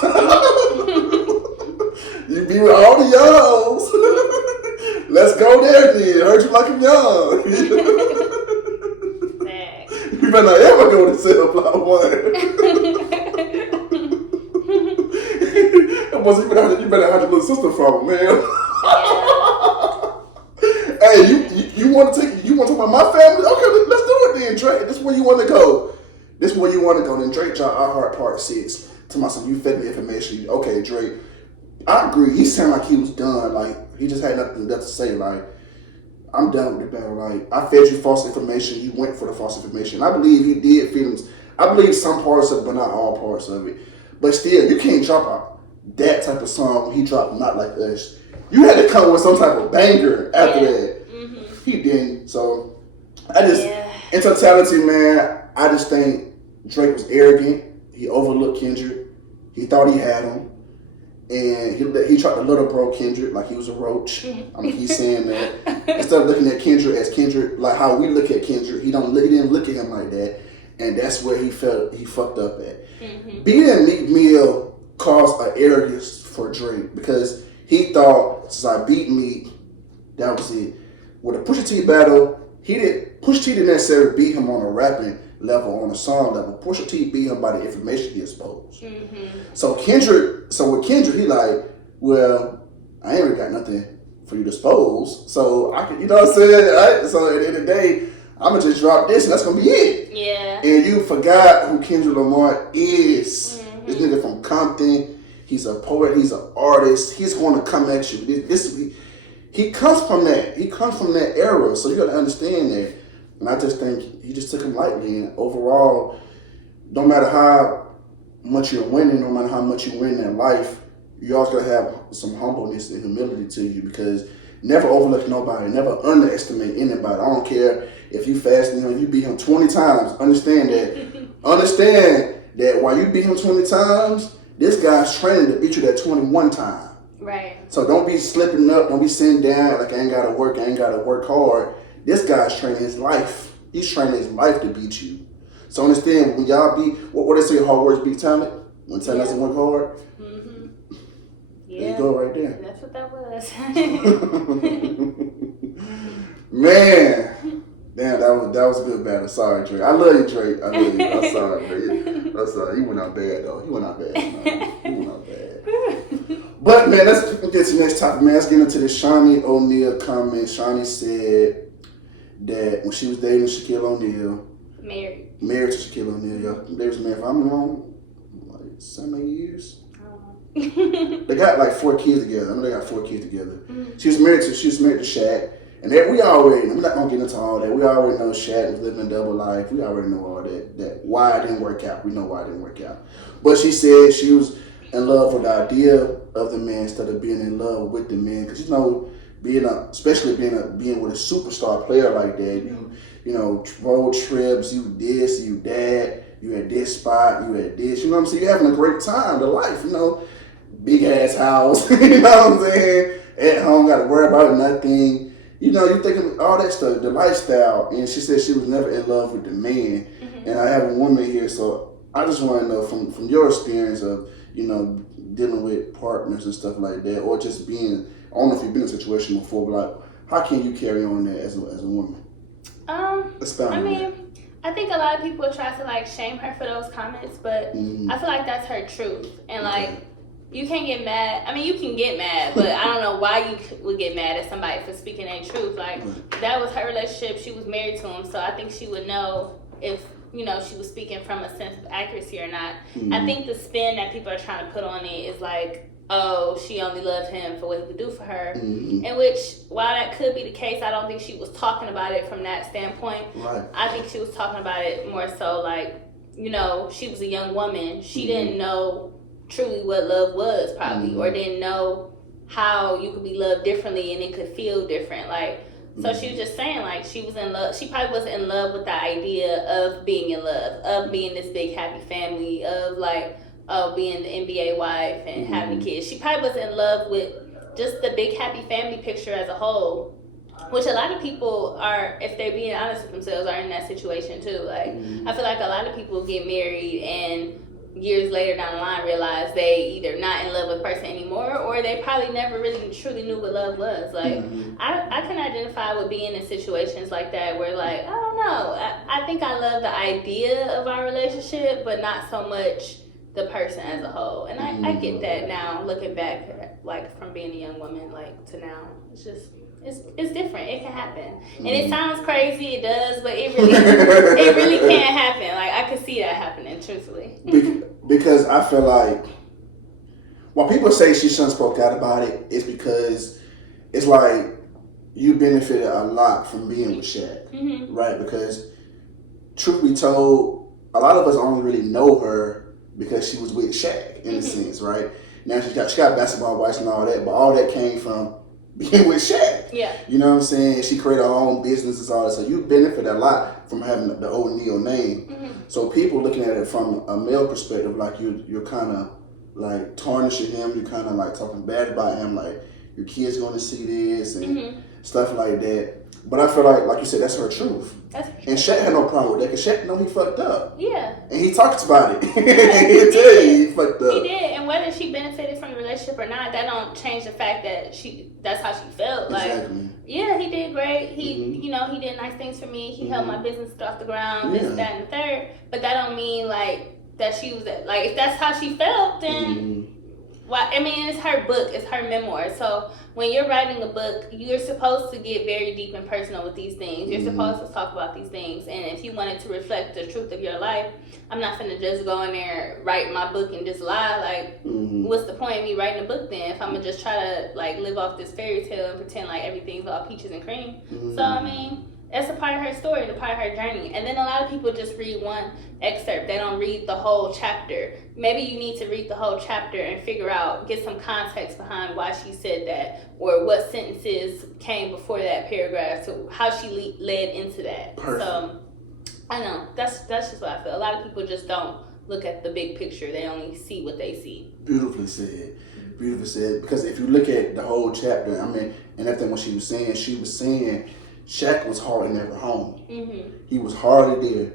You be with all the youngs. Let's go there then. Heard you like them young. You better not ever go to Cell Block 1. You better have your little sister from him, man. Hey, you want to talk about my family? Okay, let's do it then, Drake. This is where you want to go. Then Drake dropped Our Heart Part 6. To my son, you fed me information. Okay, Drake. I agree. He sounded like he was done. Like, he just had nothing left to say. Like, I'm done with the battle. Like, I fed you false information. You went for the false information. I believe he did feelings. I believe some parts of it, but not all parts of it. But still, you can't drop that type of song when he dropped Not Like Us. You had to come with some type of banger after that. He didn't. So, in totality, man, I just think Drake was arrogant. He overlooked Kendrick. He thought he had him. And he tried to little bro Kendrick like he was a roach. I mean, he's saying that. Instead of looking at Kendrick as Kendrick, like how we look at Kendrick, he didn't look at him like that. And that's where he felt he fucked up at. Beating Meek Mill caused an arrogance for Drake because he thought, since I beat Meek, that was it. With a Pusha T battle, Pusha T didn't necessarily beat him on a rapping level, on a song level. Pusha T beat him by the information he exposed. So with Kendrick, he like, well, I ain't really got nothing for you to expose. So I can, you know what I'm saying? Right? So at the end of the day, I'm gonna just drop this and that's gonna be it. Yeah. And you forgot who Kendrick Lamar is. This nigga from Compton. He's a poet. He's an artist. He's going to come at you. He comes from that. He comes from that era. So you got to understand that. And I just think he just took him lightly. And overall, no matter how much you're winning, no matter how much you win in life, you also got to have some humbleness and humility to you because never overlook nobody. Never underestimate anybody. I don't care if you fasting him, you beat him 20 times. Understand that while you beat him 20 times, this guy's training to beat you that 21 time. Right. So don't be slipping up. Don't be sitting down like I ain't got to work hard. This guy's training his life. He's training his life to beat you. So understand, when y'all beat, what they say, hard work beat talent? When talent doesn't work hard? There you go right there. That's what that was. Man. Damn, that was a good battle. Sorry, Drake. I love you, Drake. I love you. I'm sorry, Drake. I'm sorry. He went out bad, though. He went out bad. But, man, let's get to the next topic, man. Let's get into this Shaunie O'Neal comment. Shaunie said that when she was dating Shaquille O'Neal. Married to Shaquille O'Neal, y'all. They was married for how many long? Like 7, 8 years? They got like 4 kids together. I know they got 4 kids together. She was married to Shaq. And that we already, I'm not going to get into all that. We already know Shaq was living a double life. We already know all that why it didn't work out. We know why it didn't work out. But she said she was in love with the idea of the man instead of being in love with the man. Because, you know, especially being with a superstar player like that, you know, road trips, you this, you that, you at this spot, you at this. You know what I'm saying? You're having a great time, the life, you know. Big ass house, you know what I'm saying? At home, got to worry about nothing. You know, you thinking all that stuff, the lifestyle. And she said she was never in love with the man. And I have a woman here, so I just want to know from your experience of, you know, dealing with partners and stuff like that, or just being, I don't know if you've been in a situation before, but like, how can you carry on that as a woman? I think a lot of people try to like shame her for those comments, but I feel like that's her truth. And like, you can't get mad. I mean, you can get mad, but I don't know why you would get mad at somebody for speaking their truth. Like, that was her relationship. She was married to him, so I think she would know if, you know, she was speaking from a sense of accuracy or not. I think the spin that people are trying to put on it is like, oh, she only loved him for what he could do for her. Mm-hmm. In which, while that could be the case, I don't think she was talking about it from that standpoint. Right. I think she was talking about it more so like, you know, she was a young woman. She didn't know truly what love was, probably, or didn't know how you could be loved differently and it could feel different. Like, so she was just saying, like, she was in love. She probably wasn't in love with the idea of being in love, of being this big happy family, of like, being the NBA wife and having kids. She probably was in love with just the big happy family picture as a whole, which a lot of people are, if they're being honest with themselves, are in that situation too. Like, I feel like a lot of people get married and years later down the line realize they either not in love with the person anymore, or they probably never really truly knew what love was. Like, I can identify with being in situations like that where, like, I don't know, I think I love the idea of our relationship, but not so much the person as a whole. And I get that now, looking back, like, from being a young woman, like, to now. It's just, it's different. It can happen. And it sounds crazy, it does, but it really can happen. Like, I could see that happening, truthfully. Because I feel like when people say she shouldn't spoke out about it, it's because it's like you benefited a lot from being with Shaq, right? Because truth be told, a lot of us only really know her because she was with Shaq in a sense, right? Now she got basketball wives and all that, but all that came from being with Shaq. Yeah. You know what I'm saying? She created her own businesses, all that. So you benefit a lot from having the O'Neal name. So people looking at it from a male perspective, like you're kind of like tarnishing him. You're kind of like talking bad about him. Like, your kid's going to see this and stuff like that. But I feel like you said, that's her truth. That's true. And Shaq had no problem with that because Shaq know he fucked up. Yeah. And he talks about it. He'll tell you he fucked up. He did. And whether she benefited from the relationship or not, that don't change the fact that that's how she felt. Exactly. Like, yeah, he did great. He, you know, he did nice things for me. He held my business off the ground, this, that, and the third. But that don't mean, like, that she was, like, if that's how she felt, then... Well, I mean, it's her book, it's her memoir. So when you're writing a book, you're supposed to get very deep and personal with these things. You're supposed to talk about these things. And if you wanted to reflect the truth of your life, I'm not finna just go in there, write my book and just lie. Like, what's the point of me writing a book then if I'm gonna just try to, like, live off this fairy tale and pretend like everything's all peaches and cream? So, I mean, that's a part of her story and a part of her journey. And then a lot of people just read one excerpt. They don't read the whole chapter. Maybe you need to read the whole chapter and figure out, get some context behind why she said that, or what sentences came before that paragraph, so how she led into that. Perfect. So, I know, that's just what I feel. A lot of people just don't look at the big picture. They only see what they see. Beautifully said. Beautifully said. Because if you look at the whole chapter, I mean, and everything what she was saying Shaq was hardly never home. He was hardly there.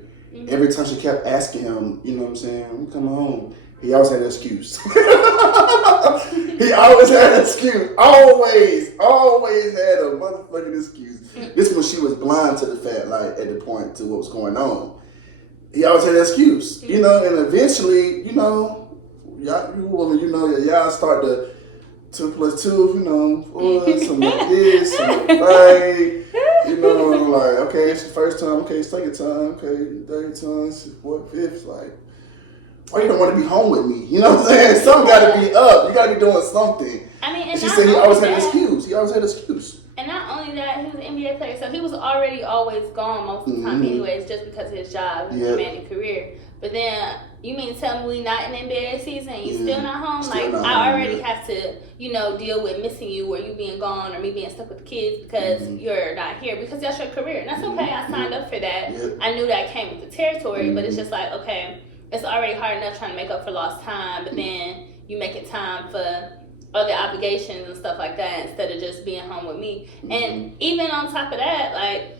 Every time she kept asking him, you know what I'm saying, I'm coming home, he always had an excuse. He always had an excuse. Always had a motherfucking excuse. This when she was blind to the fact, like, at the point to what was going on. He always had an excuse, you know, and eventually, you know, y'all, you women, you know, y'all start to 2 + 2, you know, 4, some like this, some like that. You know, like, okay, it's the first time, okay, second time, okay, third time, fourth, fifth, like, why you don't want to be home with me? You know what I'm saying? Something got to be up. You got to be doing something. I mean, and she said he always had an excuse. And not only that, he was an NBA player, so he was already always gone most of the time anyways, just because of his job and his demanding career. But then, you mean to tell me we not in NBA season and you still not home? Still not I home, already have to, you know, deal with missing you or you being gone or me being stuck with the kids because you're not here, because that's your career. And that's okay, I signed up for that. I knew that came with the territory, but it's just like, okay, it's already hard enough trying to make up for lost time, but then you make it time for other obligations and stuff like that instead of just being home with me. And even on top of that, like,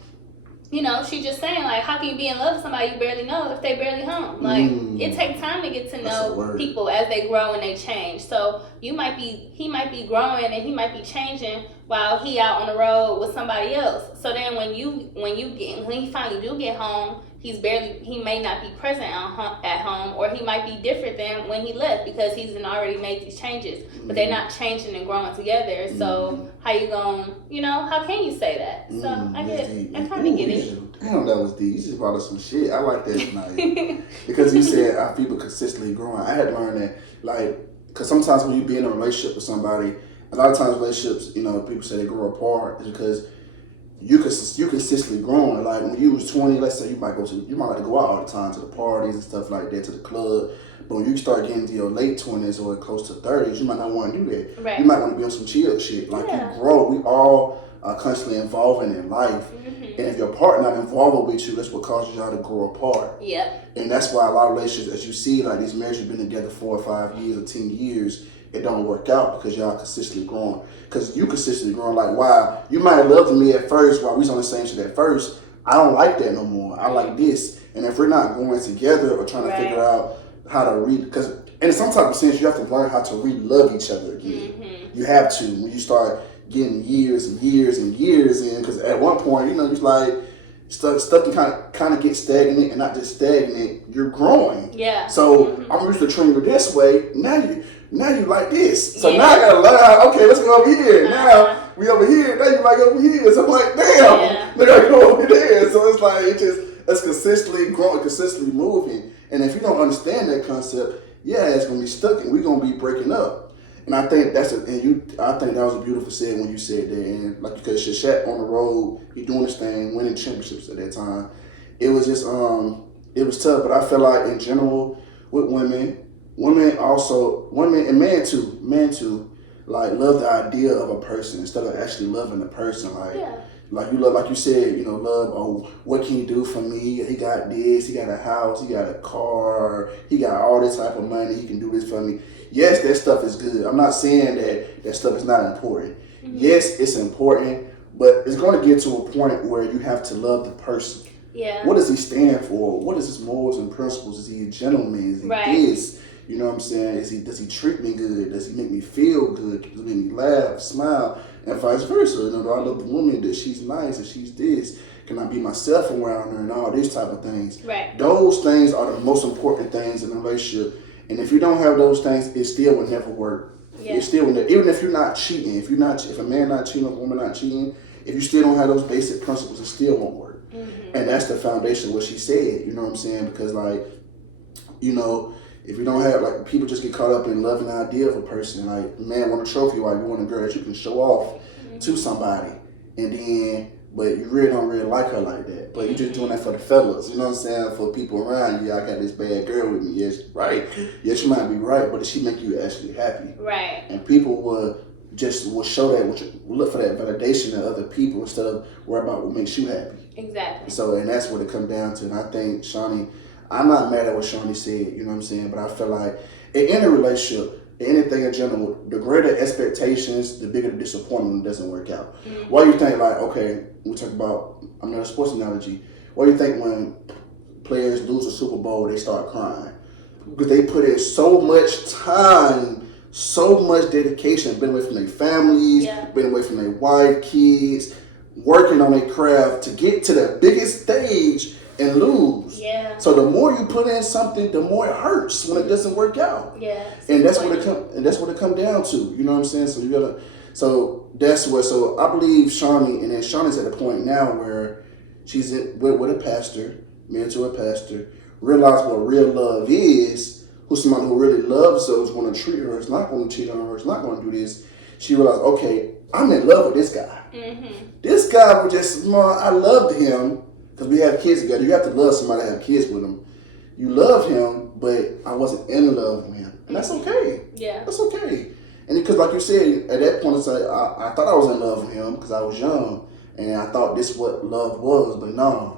you know, she just saying, like, how can you be in love with somebody you barely know if they barely home? Like, it takes time to get to know people as they grow and they change. So he might be growing and he might be changing while he out on the road with somebody else. So then when he finally do get home, he may not be present at home, or he might be different than when he left because he's already made these changes. But they're not changing and growing together. So how you gonna, you know, how can you say that? So I kind of get it. Damn, that was deep. You just brought us some shit. I like that tonight. Because you said our people consistently growing. I had to learn that, like, because sometimes when you be in a relationship with somebody, a lot of times relationships, you know, people say they grow apart because you consistently growing. Like when you was 20, let's say you might like to go out all the time to the parties and stuff like that, to the club. But when you start getting to your late 20s or close to 30s, you might not want to do that. Right. You might want to be on some chill shit. Like you grow. We all are constantly evolving in life. And if your partner not involved with you, that's what causes y'all to grow apart. Yep. And that's why a lot of relationships, as you see, like these marriages have been together 4 or 5 years or 10 years, it don't work out because y'all consistently growing. Because you consistently growing. Like, wow, you might have loved me at first while we was on the same shit at first. I don't like that no more. I like this. And if we're not going together or trying to figure out how to because in some type of sense, you have to learn how to re-love each other again. You have to. When you start getting years and years and years in, because at one point, you know, it's like stuff can kind of get stagnant, and not just stagnant, you're growing. Yeah. So I'm used to treating you this way. Now you like this. So now I gotta learn how, okay, let's go over here. Now we over here, now you like over here. So I'm like, damn, they gotta go over there. So it's like it's consistently growing, consistently moving. And if you don't understand that concept, it's gonna be stuck and we're gonna be breaking up. And I think I think that was a beautiful said when you said that. And like, because Shaq on the road, he doing his thing, winning championships at that time. It was just it was tough. But I feel like in general with women and men too, like love the idea of a person instead of actually loving the person. Like you love, like you said, you know, love, oh, what can he do for me? He got this, he got a house, he got a car, he got all this type of money, he can do this for me. Yes, that stuff is good. I'm not saying that stuff is not important. Yes, it's important, but it's going to get to a point where you have to love the person. Yeah. What does he stand for? What is his morals and principles? Is he a gentleman? Is he this? You know what I'm saying? Does he treat me good? Does he make me feel good? Does he make me laugh, smile, and vice versa? You know, do I love the woman that she's nice and she's this? Can I be myself around her and all these type of things? Right. Those things are the most important things in a relationship. And if you don't have those things, it still will never work. Yeah. It still will never, even if you're not cheating, if a man not cheating, if a woman not cheating, if you still don't have those basic principles, it still won't work. And that's the foundation of what she said. You know what I'm saying? Because like, you know, if you don't have, like, people just get caught up in loving the idea of a person. Like, man want a trophy wife, you want a girl that you can show off to somebody. And then, but you really don't really like her like that. But you're just doing that for the fellas, you know what I'm saying? For people around you, I got this bad girl with me. Yes, right. Yes, you might be right, but does she make you actually happy? Right. And people will show that, will look for that validation in other people instead of worry about what makes you happy. Exactly. So, and that's what it comes down to. And I think Shaunie, I'm not mad at what Shaunie said, you know what I'm saying? But I feel like in any relationship, anything in general, the greater expectations, the bigger the disappointment when it doesn't work out. Why do you think, like, okay, we talk about another sports analogy, why do you think when players lose a Super Bowl, they start crying? Because they put in so much time, so much dedication, been away from their families, been away from their wife, kids, working on their craft to get to the biggest stage and lose. Yeah. So the more you put in something, the more it hurts when it doesn't work out. Yeah. And that's what it come down to. You know what I'm saying? So so I believe Shaunie, and then Shaunie's at the point now where she's with a pastor, married to a pastor, realize what real love is, who's somebody who really loves her, is going to treat her, is not going to cheat on her, is not going to do this. She realized, okay, I'm in love with this guy. This guy was just, I loved him. Because we have kids together. You have to love somebody to have kids with them. You love him, but I wasn't in love with him. And that's okay. Yeah. That's okay. And because like you said, at that point, it's like, I thought I was in love with him because I was young. And I thought this is what love was. But no,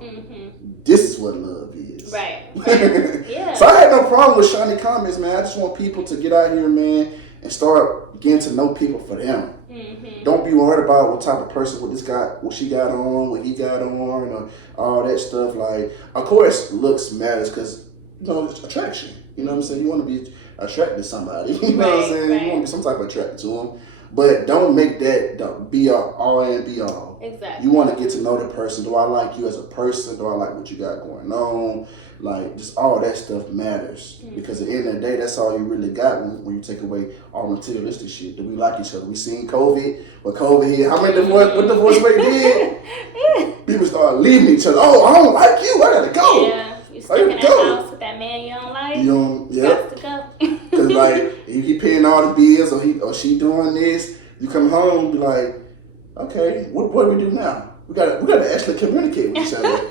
this is what love is. Right. Yeah. So I had no problem with Shaunie comments, man. I just want people to get out here, man, and start getting to know people for them. Don't be worried about what type of person, what she got on, what he got on, or all that stuff. Like, of course, looks matters because, you know, it's attraction. You know what I'm saying? You want to be attracted to somebody. You know what I'm saying? You want to be some type of attracted to them. But don't make that the be all and be all. Exactly. You want to get to know the person. Do I like you as a person? Do I like what you got going on? Like, just all that stuff matters. Because at the end of the day, that's all you really got when you take away all materialistic shit. Do we like each other? We seen COVID. When COVID hit, how many divorce rate did? People start leaving each other. Oh, I don't like you. I gotta go. Yeah. You stuck in that house with that man you don't like. You got to go. Because, like, he paying all the bills, or she doing this. You come home, be like, okay, what do we do now? We gotta actually communicate with each other.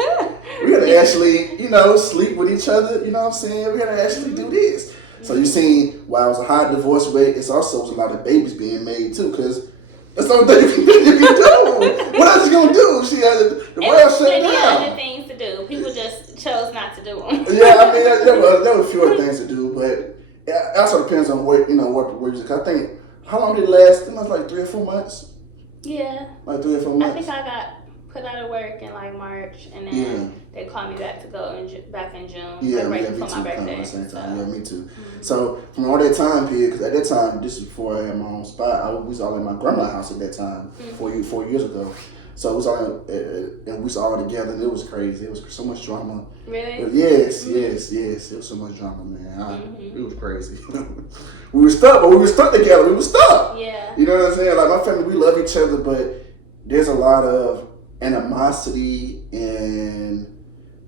We gotta actually, sleep with each other. You know what I'm saying? We gotta actually do this. So you seen, while it was a high divorce rate, it's also was a lot of babies being made too, because that's the only thing you can do. What else you gonna do? The world shut down. Other things to do. People just chose not to do them. Yeah, I mean, there were fewer things to do, but it also depends on what I think, how long did it last? It was like 3 or 4 months. Yeah. Like 3 or 4 months. I think I got put out of work in like March, and then they called me back to go back in June. Yeah, right me before too. my birthday. At the same time. So. Yeah, me too. Mm-hmm. So from all that time period, because at that time, this was before I had my own spot. We was all in my grandma's house at that time, 4 years ago. So it was all, and we was all together, and it was crazy. It was so much drama. Really? Yes. It was so much drama, man. It was crazy. We were stuck, but we were stuck together. We were stuck. Yeah. You know what I'm saying? Like, my family, we love each other, but there's a lot of animosity and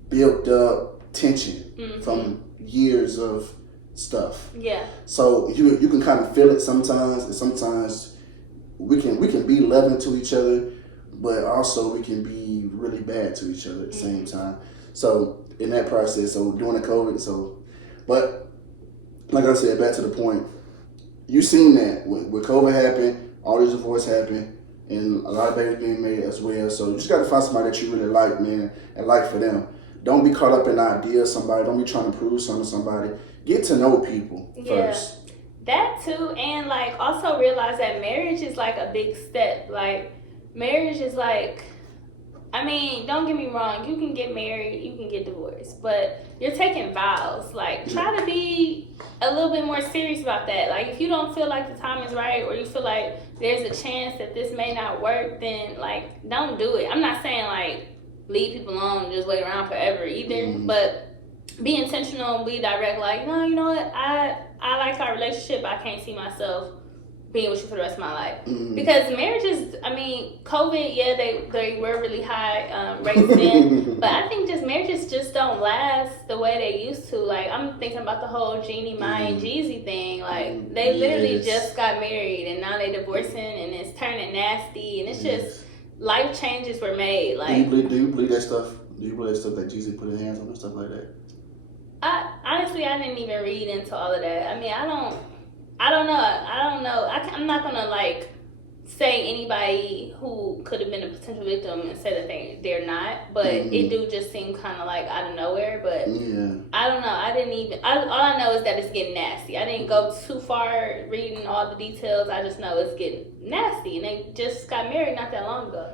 built up tension from years of stuff. Yeah. So you can kind of feel it sometimes, and sometimes we can be loving to each other, but also we can be really bad to each other at the same time. So in that process, so during the COVID, but like I said, back to the point, you seen that when COVID happened, all these divorces happened, and a lot of babies being made as well. So you just got to find somebody that you really like, man, and like for them. Don't be caught up in the idea of somebody. Don't be trying to prove something to somebody. Get to know people first. That too, and like also realize that marriage is like a big step. Like marriage is like, I mean, don't get me wrong. You can get married, you can get divorced, but you're taking vows. Like try to be a little bit more serious about that. Like if you don't feel like the time is right, or you feel like there's a chance that this may not work, then like don't do it. I'm not saying like leave people alone and just wait around forever either, but be intentional, be direct. Like, no, you know what? I like our relationship. I can't see myself being with you for the rest of my life. Because marriages, I mean, COVID, yeah, they were really high rates then, but I think just marriages just don't last the way they used to. Like, I'm thinking about the whole Jeannie, Mai, and Jeezy thing. Like, they literally just got married, and now they divorcing, and it's turning nasty, and it's just life changes were made. Like, do you believe that stuff? Do you believe that stuff that Jeezy put his hands on and stuff like that? Honestly, I didn't even read into all of that. I mean, I don't know. I'm not gonna like say anybody who could have been a potential victim and say that they're not, but it do just seem kind of like out of nowhere. But I don't know. All I know is that it's getting nasty. I didn't go too far reading all the details. I just know it's getting nasty, and they just got married not that long ago.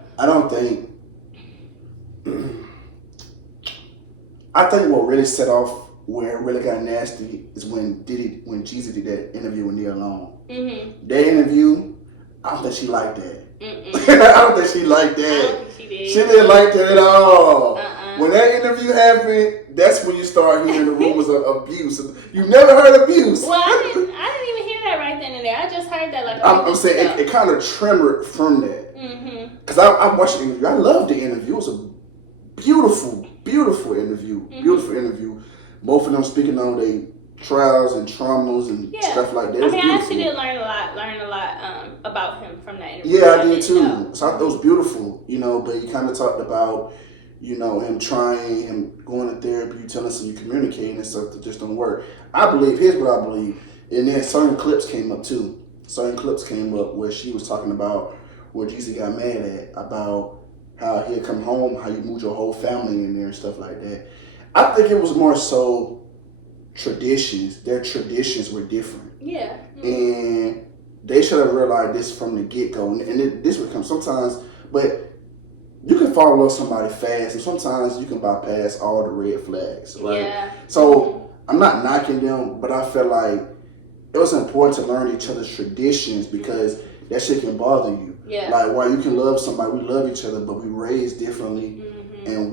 I think what really set off where it really got nasty is when Jeezy did that interview with Nia Long. That interview, I don't think she liked that. I don't think she liked that. I don't think she did. She didn't like that at all. When that interview happened, that's when you start hearing the rumors of abuse. You never heard abuse. Well, I didn't even hear that right then and there. I just heard that like I'm saying it kind of tremored from that. Because I watched the interview. I loved the interview. It was a beautiful interview. Beautiful interview. Both of them speaking on their trials and traumas and stuff like that. I mean, I actually did learn a lot about him from that interview. Yeah, I did too. So I thought it was beautiful, but he kind of talked about, him trying, him going to therapy, you telling us you communicating and stuff that just don't work. Here's what I believe. And then certain clips came up too. Certain clips came up where she was talking about where Jeezy got mad at, about how he'd come home, how you moved your whole family in there and stuff like that. I think it was more so traditions. Their traditions were different. Yeah. And they should have realized this from the get-go. And this would come sometimes, but you can fall in love with somebody fast, and sometimes you can bypass all the red flags, right? Yeah. So I'm not knocking them, but I feel like it was important to learn each other's traditions because that shit can bother you. Yeah. Like, while you can love somebody, we love each other, but we raised differently, and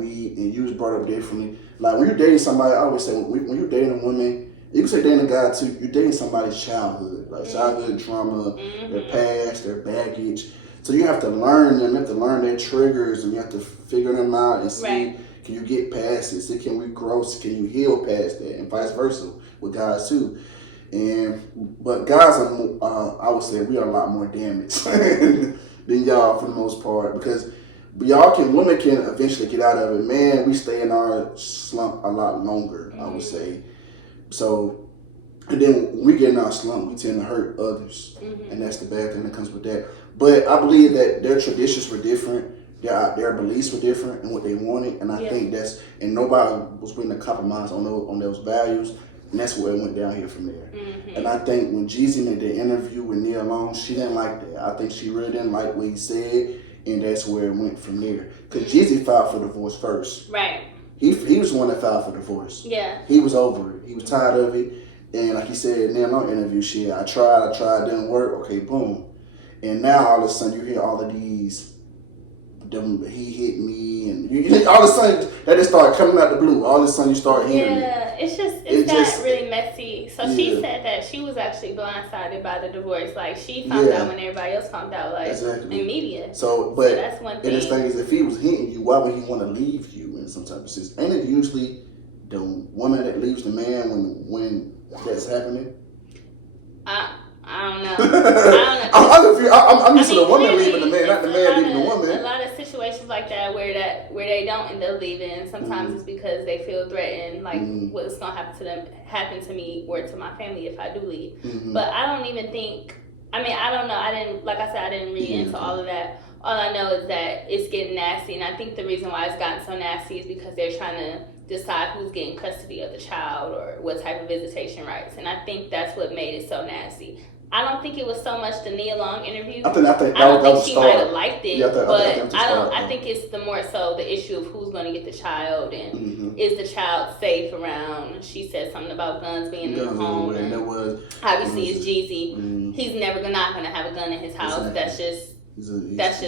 you was brought up differently. Like, when you're dating somebody, I always say, when you're dating a woman, you can say dating a guy too, you're dating somebody's childhood, like childhood trauma, their past, their baggage. So you have to learn them, you have to learn their triggers, and you have to figure them out and see, can you get past it? See, can we grow? Can you heal past that? And vice versa with guys too. But guys are, I would say, we are a lot more damaged than y'all for the most part, because women can eventually get out of it. Man, we stay in our slump a lot longer, I would say. So, and then when we get in our slump, we tend to hurt others, and that's the bad thing that comes with that. But I believe that their traditions were different. Their beliefs were different and what they wanted, and I think and nobody was willing to compromise on those values, and that's where it went down here from there. And I think when Jeezy made the interview with Nia Long, she didn't like that. I think she really didn't like what he said, and that's where it went from there. Because Jeezy filed for divorce first. Right. He was the one that filed for divorce. Yeah. He was over it. He was tired of it, and like he said in Nia Long interview, shit, I tried, didn't work. Okay, boom. And now all of a sudden you hear all of these. He hit me, and all of a sudden that just started coming out the blue. All of a sudden you start hearing it. It's got really messy. So she said that she was actually blindsided by the divorce. Like she found out when everybody else found out, like in media. So that's one thing. And this thing is, if he was hitting you, why would he want to leave you in some type of sense? Ain't it usually the woman that leaves the man when that's happening? I don't know. I'm used to the woman leaving the man, not the man leaving the woman. A lot of situations like that where they don't end up leaving. Sometimes it's because they feel threatened, like what's gonna happen to me or to my family if I do leave. But I don't even think. I mean, I don't know. I didn't read into all of that. All I know is that it's getting nasty, and I think the reason why it's gotten so nasty is because they're trying to decide who's getting custody of the child or what type of visitation rights, and I think that's what made it so nasty. I don't think it was so much the Nia Long interview. I don't think she might have liked it, but I think it's the more so the issue of who's going to get the child and is the child safe around. She said something about guns being in the home. And obviously, it's Jeezy. He's not going to have a gun in his house. Exactly. That's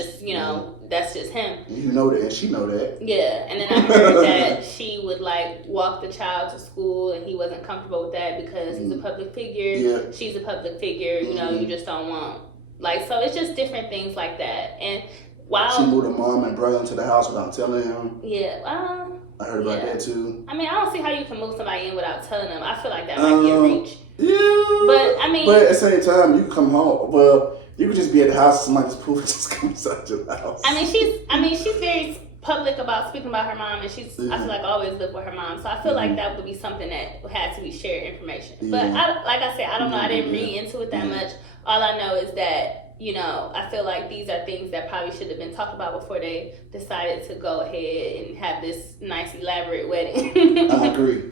just him. And you know that, and she know that. Yeah, and then I heard that she would walk the child to school, and he wasn't comfortable with that because he's a public figure. Yeah. She's a public figure. You know, you just don't want so it's just different things like that. And while she moved her mom and brother into the house without telling him. Yeah. I heard about that too. I mean, I don't see how you can move somebody in without telling them. I feel like that might be a reach. Yeah. But at the same time, you come home. Well, you could just be at the house and somebody's poof just comes out your house. She's very public about speaking about her mom, and I feel like always lived with her mom. So I feel like that would be something that had to be shared information. But like I said, I don't know. I didn't read into it that much. All I know is that, I feel like these are things that probably should have been talked about before they decided to go ahead and have this nice elaborate wedding. I agree.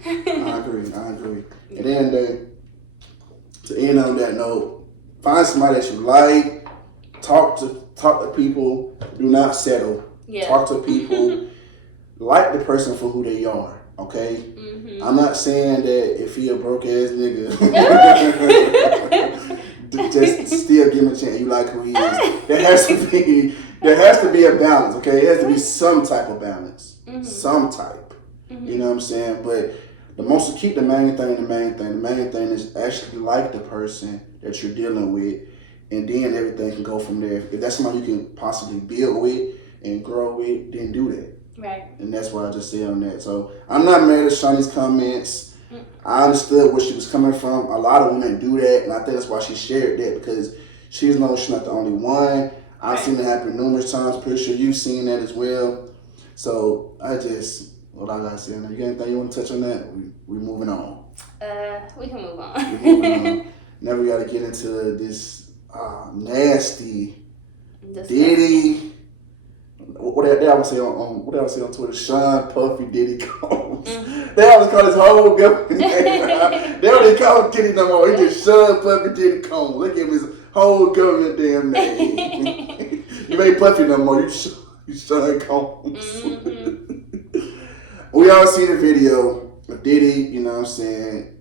And then to end on that note, find somebody that you like. Talk to people. Do not settle. Yeah. Talk to people. Like the person for who they are. Okay. I'm not saying that if he a broke ass nigga, just still give him a chance. You like who he is. There has to be a balance. Okay, it has to be some type of balance. Some type. You know what I'm saying? But keep the main thing. The main thing is actually like the person that you're dealing with, and then everything can go from there. If that's somebody you can possibly build with and grow with, then do that. Right. And that's what I just said on that. So I'm not mad at Shaunie's comments. I understood where she was coming from. A lot of women do that, and I think that's why she shared that, because she's not the only one. I've seen it happen numerous times. Pretty sure you've seen that as well. So what I gotta say on that. You got anything you want to touch on that? We moving on. We can move on. Now we got to get into this nasty Diddy. What did I always say on Twitter? Sean Puffy Diddy Combs. They always call his whole government name. They don't even call him Diddy no more. He just Sean Puffy Diddy Combs. Look at him, his whole government damn name. You ain't Puffy no more. You Sean Combs. We all see the video of Diddy. You know what I'm saying?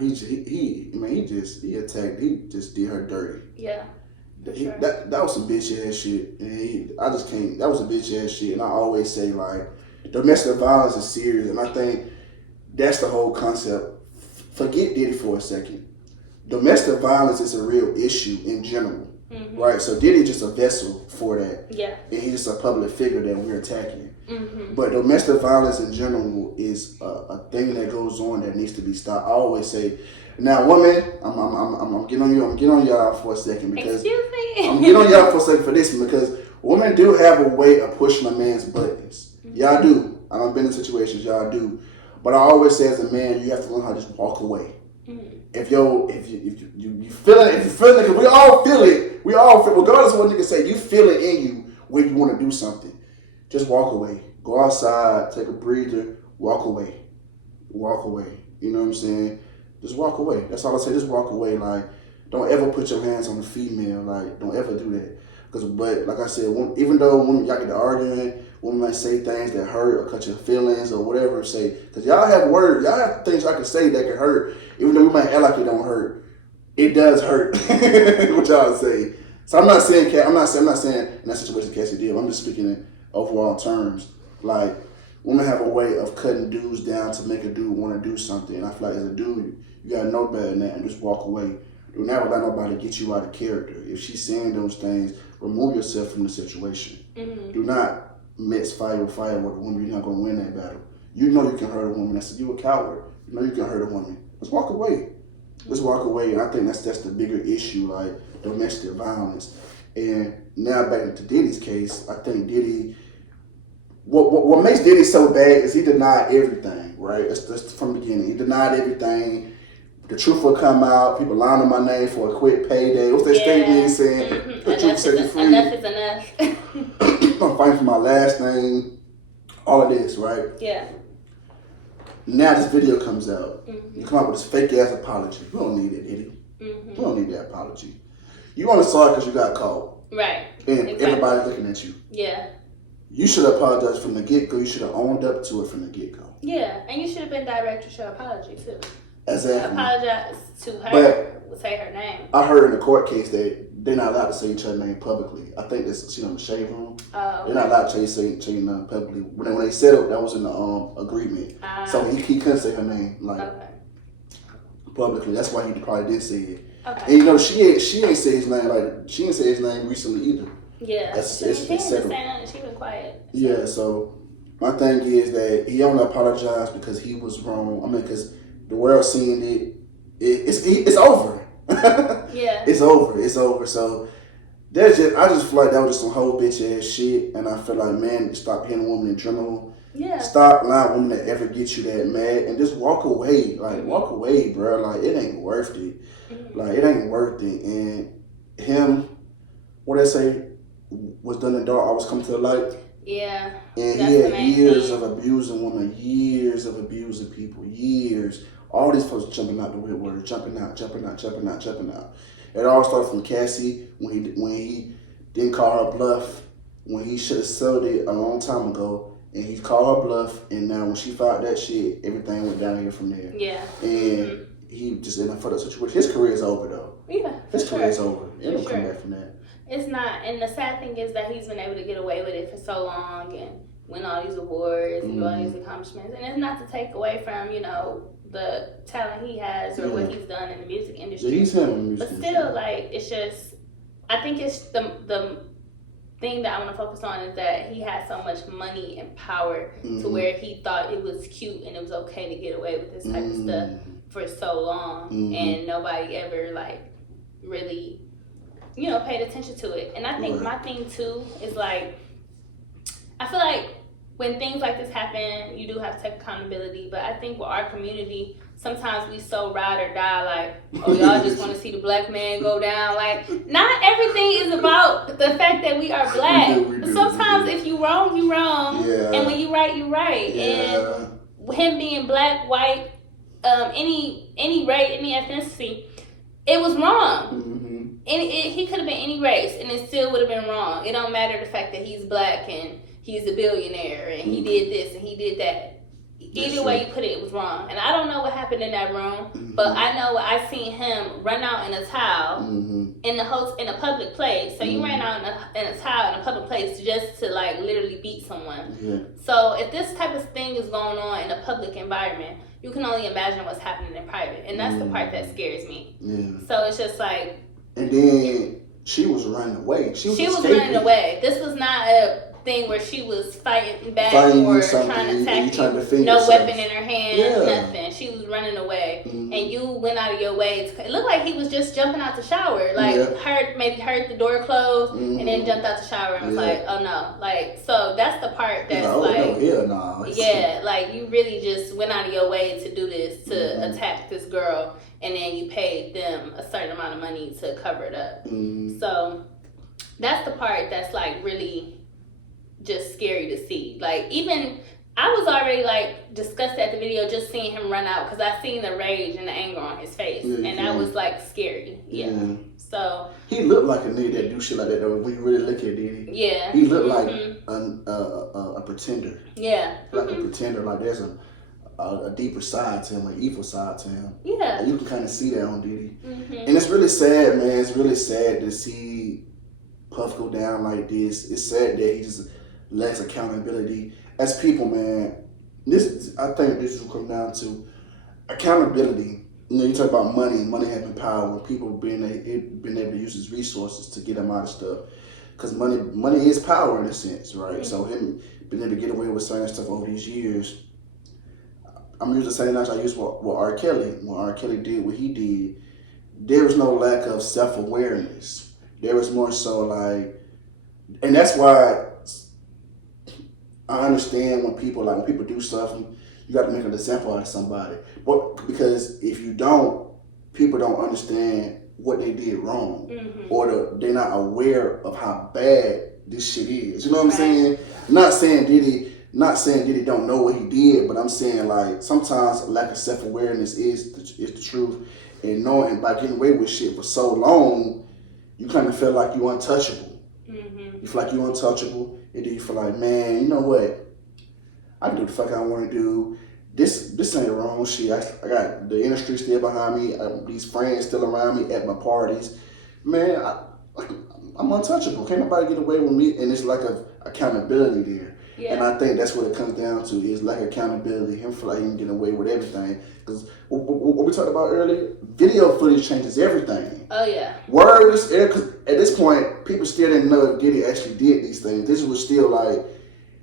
He attacked. He just did her dirty. Yeah. Sure. That was some bitch ass shit, and that was a bitch ass shit. And I always say, like, domestic violence is serious, and I think that's the whole concept. Forget Diddy for a second. Domestic violence is a real issue in general. Mm-hmm. Right? So Diddy's just a vessel for that. Yeah. And he's just a public figure that we're attacking. Mm-hmm. But domestic violence in general is a thing that goes on that needs to be stopped. I always say, now, women, I'm getting on you. I'm getting on y'all for a second because Excuse me. I'm getting on y'all for a second for this one because women do have a way of pushing a man's buttons. Mm-hmm. Y'all do. I've been in situations y'all do, but I always say as a man, you have to learn how to just walk away. Mm-hmm. If you feel it, because we all feel it. We all feel, regardless of what niggas say, you feel it in you when you want to do something. Just walk away. Go outside, take a breather, walk away. Walk away. You know what I'm saying? Just walk away. That's all I say. Just walk away. Like, don't ever put your hands on a female. Like, don't ever do that. But like I said, even though when y'all get to arguing, women might say things that hurt or cut your feelings or whatever. Because y'all have words, y'all have things y'all can say that can hurt. Even though we might act like it don't hurt, it does hurt. What y'all say. So I'm not saying in that situation Cassie did. I'm just speaking in overall terms. Like, women have a way of cutting dudes down to make a dude want to do something. And I feel like as a dude, you gotta know better than that and just walk away. Do not let nobody get you out of character. If she's saying those things, remove yourself from the situation. Mm-hmm. Do not mix fire with fire with a woman. You're not gonna win that battle. You know you can hurt a woman. That's you a coward. You know you can hurt a woman. Just walk away. Just walk away. And I think that's the bigger issue, like domestic violence. And now back to Diddy's case, I think Diddy. What makes Diddy so bad is he denied everything, right? That's from the beginning. He denied everything. The truth will come out. People lying on my name for a quick payday. What's that statement he's saying? Mm-hmm. The truth set you free. Enough is enough. I'm fighting for my last name. All of this, right? Yeah. Now this video comes out. Mm-hmm. You come out with this fake ass apology. We don't need it, Diddy. Mm-hmm. We don't need that apology. You only saw it because you got caught. Right. And exactly. everybody's looking at you. Yeah. You should have apologized from the get-go. You should have owned up to it from the get-go. Yeah, and you should have been direct with your apology too. Exactly. Apologize to her. Say her name. I heard in the court case that they're not allowed to say each other's name publicly. I think that's in the shade room. Oh, okay. They're not allowed to say each other's publicly. When they settled, that was in the agreement. So he couldn't say her name publicly. That's why he probably did say it. Okay. And you know she ain't say his name she ain't say his name recently either. Yeah. It's She settled. she been quiet. So. Yeah. So my thing is that he only apologized because he was wrong. I mean, because the world seeing it. It's over. Yeah. It's over. So I just feel like that was just some whole bitch ass shit, and I feel like, man, stop hitting women in general. Yeah. Stop allowing women to ever get you that mad, and just walk away. Like, walk away, bro. Like, it ain't worth it. Mm-hmm. Like, it ain't worth it. And him, what they say, was done in the dark, always come to the light. Yeah. And That's he had years thing. of abusing women, years of abusing people, years. All these folks jumping out the woodwork, jumping out. It all started from Cassie when he didn't call her bluff, when he should have settled it a long time ago, and he called her bluff, and now when she found that shit, everything went down here from there. Yeah. And he just in a fucked up situation. His career is over though. Yeah. His career is over. It don't For come sure. back from that. It's not, and the sad thing is that he's been able to get away with it for so long and win all these awards and do all these accomplishments. And it's not to take away from, the talent he has or what he's done in the music industry. Yeah, he's him in the music But industry. still, like, it's just, I think it's the thing that I want to focus on is that he had so much money and power to where he thought it was cute and it was okay to get away with this type of stuff for so long, and nobody ever like really paid attention to it. And I think my thing too is like, I feel like when things like this happen, you do have to take accountability. But I think with our community, sometimes we so ride or die, like, oh, y'all just want to see the black man go down. Like, not everything is about the fact that we are black. We do. Sometimes if you wrong, you wrong. Yeah. And when you right, you right. Yeah. And him being black, white, any race, any ethnicity, it was wrong. He could have been any race, and it still would have been wrong. It don't matter the fact that he's black and he's a billionaire and he did this and he did that. Either way you put it, it was wrong. And I don't know what happened in that room, but I know I seen him run out in a towel in a public place. So you ran out in a towel in a public place just to like literally beat someone. Yeah. So if this type of thing is going on in a public environment, you can only imagine what's happening in private, and that's the part that scares me. Yeah. So it's just like. And then she was running away. She was running away. This was not a thing where she was fighting back or trying to attack you. No weapon in her hand, nothing. She was running away, and you went out of your way. It looked like he was just jumping out the shower, like heard the door close, and then jumped out the shower and was like, "Oh no!" Like, so that's the part that's like you really just went out of your way to do this, to attack this girl, and then you paid them a certain amount of money to cover it up. So that's the part that's like really just scary to see. Like, even I was already like disgusted at the video just seeing him run out, because I seen the rage and the anger on his face, and that was like scary. So he looked like a nigga that do shit like that though. When you really look at Diddy, he looked like a pretender. Like a pretender. Like there's a deeper side to him, an evil side to him. Like, you can kind of see that on Diddy, and it's really sad, man. It's really sad to see Puff go down like this. It's sad that he just lacks accountability. As people, man, I think this will come down to accountability. You know, you talk about money having power, people being able to use his resources to get him out of stuff. Because money is power in a sense, right? So him being able to get away with certain stuff over these years. I'm using the same analogy I used with R. Kelly. When R. Kelly did what he did, there was no lack of self-awareness. There was more so like, and that's why I understand when people do stuff, you got to make an example out of somebody. But because if you don't, people don't understand what they did wrong, or they're not aware of how bad this shit is. You know what I'm saying? Not saying Diddy don't know what he did, but I'm saying like sometimes lack of self-awareness is the truth, and knowing by getting away with shit for so long, you kind of feel like you're untouchable. You feel like you're untouchable, and then you feel like, man, you know what? I can do the fuck I want to do. This ain't wrong shit. I got the industry still behind me. These friends still around me at my parties. Man, I'm untouchable. Can't nobody get away with me, and it's like a accountability there. And I think that's what it comes down to, is like accountability. Him feel like he can get away with everything. Because what we talked about earlier, video footage changes everything. Words, because at this point, people still didn't know if Diddy actually did these things. This was still like,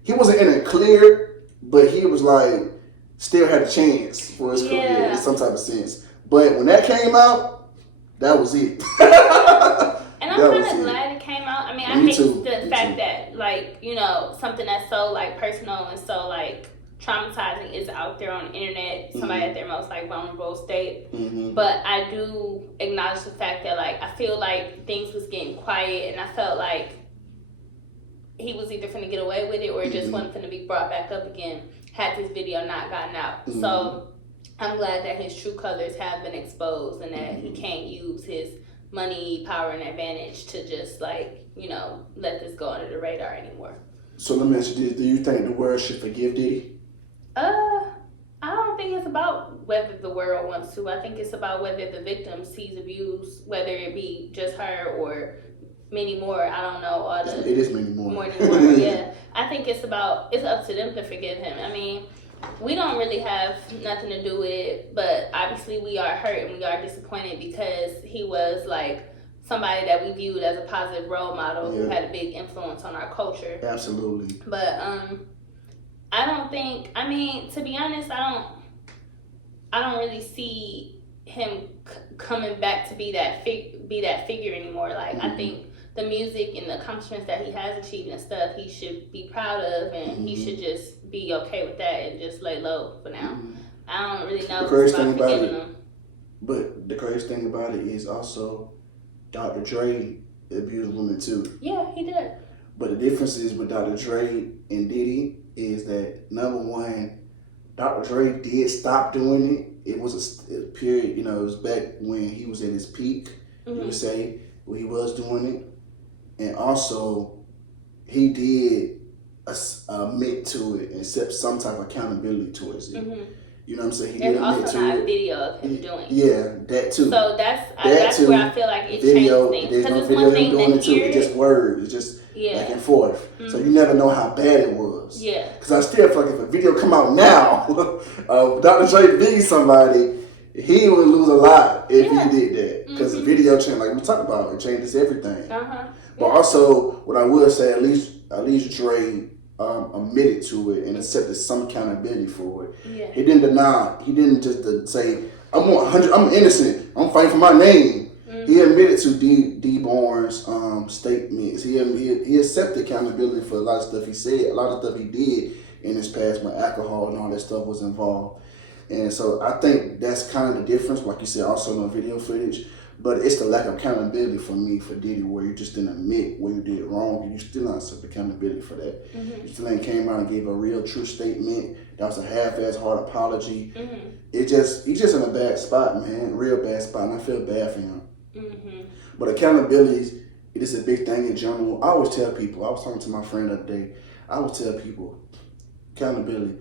he wasn't in it clear, but he was like, still had a chance for his career in some type of sense. But when that came out, that was it. And I'm kind of glad it came out. I mean, I hate the fact that, like, you know, something that's so, like, personal and so, like, traumatizing is out there on the internet, somebody at their most, like, vulnerable state. But I do acknowledge the fact that, like, I feel like things was getting quiet, and I felt like he was either finna get away with it or it just wasn't finna be brought back up again had this video not gotten out. So I'm glad that his true colors have been exposed, and that he can't use his money, power, and advantage to just, like, you know, let this go under the radar anymore. So let me ask you this: do you think the world should forgive Diddy? I don't think it's about whether the world wants to. I think it's about whether the victim sees abuse, whether it be just her or many more. I don't know. It is many more. More. I think it's up to them to forgive him. I mean, we don't really have nothing to do with it, but obviously we are hurt and we are disappointed, because he was like somebody that we viewed as a positive role model who had a big influence on our culture. Absolutely. But I don't think, I mean, to be honest, I don't really see him coming back to be that figure anymore. Like, I think the music and the accomplishments that he has achieved and stuff, he should be proud of, and he should just be okay with that and just lay low for now. I don't really know about forgiving him. But the crazy thing about it is also Dr. Dre abused women too. Yeah, he did. But the difference is with Dr. Dre and Diddy is that, number one, Dr. Dre did stop doing it. It was a period, you know, it was back when he was at his peak, you would say, when he was doing it. And also, he did admit to it and accept some type of accountability towards it. You know what I'm saying? He There's did admit also to not it. a video of him doing it. Yeah, that too. So that's too. where I feel like it Video, changes things. there's no video of him doing it too. It's just words. It's just back and forth. So you never know how bad it was. Because I still feel like if a video come out now of Dr. Dre beating somebody, he would lose a lot if Yeah. he did that. Because the video changed, like we talked about, it changes everything. Yeah. But also, what I would say, at least Dre admitted to it and accepted some accountability for it. Yeah. He didn't deny. He didn't just say, I'm innocent. I'm fighting for my name. He admitted to D. Barnes' statements. He accepted accountability for a lot of stuff he said, a lot of stuff he did in his past when alcohol and all that stuff was involved. And so I think that's kind of the difference, like you said, also in the video footage. But it's the lack of accountability for me, for Diddy, where you just didn't admit where you did wrong, and you still not accept accountability for that. You still ain't came out and gave a real true statement. That was a half-ass hard apology. He's just in a bad spot, man, real bad spot, and I feel bad for him. But accountability, it is a big thing in general. I always tell people, I was talking to my friend the other day, I always tell people, accountability.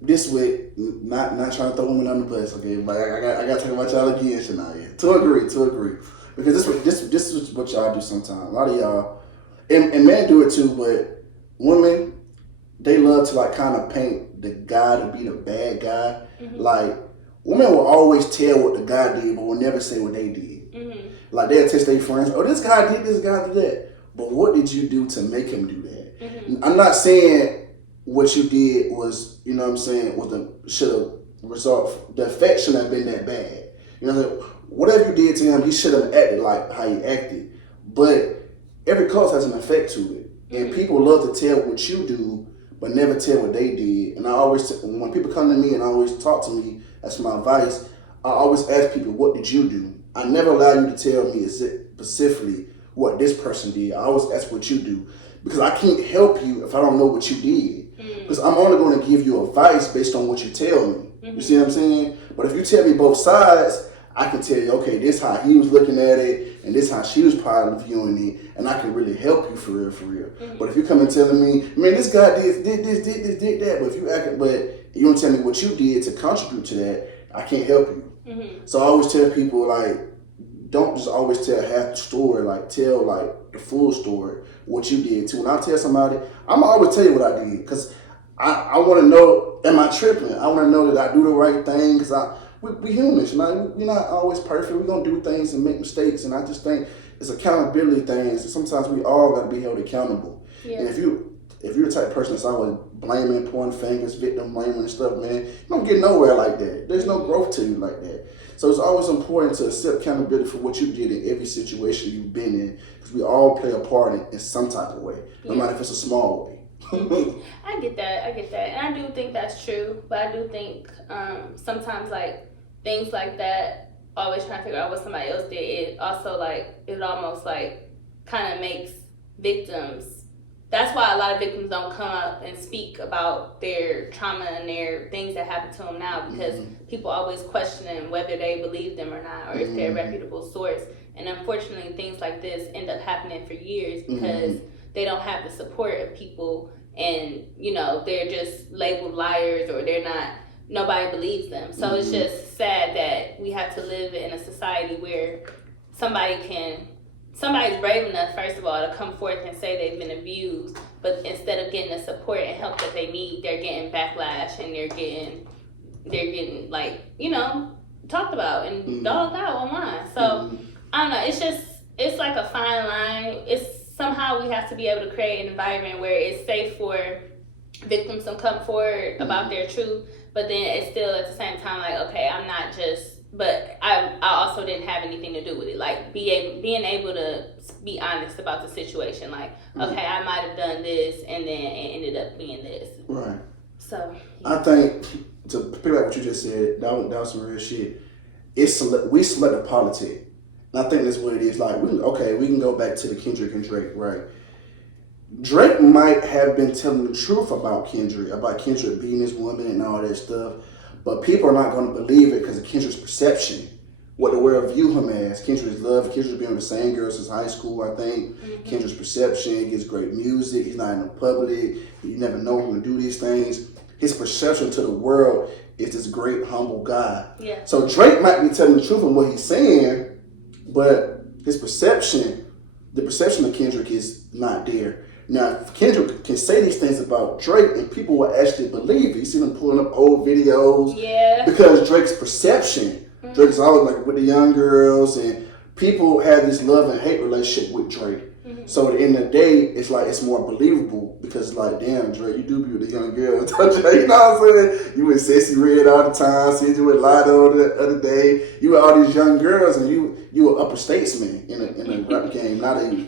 This way, not trying to throw women on the bus, okay? But I got to talk about y'all again, Shaunie. To agree. Because this is what y'all do sometimes. A lot of y'all, and men do it too, but women, they love to like kind of paint the guy to be the bad guy. Like, women will always tell what the guy did, but will never say what they did. Like, they'll text their friends, oh, this guy did this, guy did that. But what did you do to make him do that? I'm not saying what you did was, you know what I'm saying, the effect shouldn't have been that bad. You know what I'm saying? Whatever you did to him, he should have acted like how he acted. But every cause has an effect to it. And people love to tell what you do, but never tell what they did. And I always, when people come to me and always talk to me, that's my advice, I always ask people, what did you do? I never allow you to tell me specifically what this person did. I always ask what you do. Because I can't help you if I don't know what you did. Because I'm only going to give you advice based on what you tell me. You see what I'm saying? But if you tell me both sides, I can tell you, okay, this how he was looking at it, and this how she was probably viewing it, and I can really help you for real. But if you come and telling me, man, this guy did this, did that, but you don't tell me what you did to contribute to that, I can't help you. So I always tell people, like, don't just always tell half the story, like tell like the full story, what you did too. When I tell somebody, I'm gonna always tell you what I did, because I want to know, am I tripping? I want to know that I do the right thing, because we humans, you know, we're not always perfect. We're gonna do things and make mistakes, and I just think it's accountability things. Sometimes we all gotta be held accountable. And if you're the type of person that's always blaming, pointing fingers, victim blaming and stuff, man, you don't get nowhere like that. There's no growth to you like that. So it's always important to accept accountability for what you did in every situation you've been in, because we all play a part in some type of way, no matter if it's a small way. I get that, and I do think that's true. But I do think sometimes like things like that, always trying to figure out what somebody else did, it also like it almost like kind of makes victims. That's why a lot of victims don't come up and speak about their trauma and their things that happened to them now, because people always questioning whether they believe them or not, or if they're a reputable source. And unfortunately, things like this end up happening for years because they don't have the support of people, and you know, they're just labeled liars, or nobody believes them. So it's just sad that we have to live in a society where somebody's brave enough, first of all, to come forth and say they've been abused, but instead of getting the support and help that they need, they're getting backlash, and they're getting like, you know, talked about and dogged out online. So I don't know, it's like a fine line. It's somehow we have to be able to create an environment where it's safe for victims to come forward about their truth, but then it's still at the same time like, okay, I'm not just, but I also didn't have anything to do with it. Like being able to be honest about the situation. Like, okay, I might have done this, and then it ended up being this. Right. So yeah. I think, to pick up what you just said, that was some real shit. We select a politic. And I think that's what it is. Like, we can go back to the Kendrick and Drake, right? Drake might have been telling the truth about Kendrick being this woman and all that stuff. But people are not going to believe it because of Kendrick's perception, what the world view him as. Kendrick's love, Kendrick's been with the same girl since high school, I think. Kendrick's perception, he gets great music, he's not in the public, you never know him to do these things. His perception to the world is this great, humble guy. Yeah. So Drake might be telling the truth in what he's saying, but his perception, the perception of Kendrick is not there. Now, Kendrick can say these things about Drake, and people will actually believe it. You see them pulling up old videos, because Drake's perception. Drake is always like with the young girls, and people have this love and hate relationship with Drake. So at the end of the day, it's like it's more believable because like, damn, Drake, you do be with the young girls. You know what I'm saying? You with Sissy Red all the time, see you with Lotto the other day. You with all these young girls, and you an upper statesman in a rap game, not the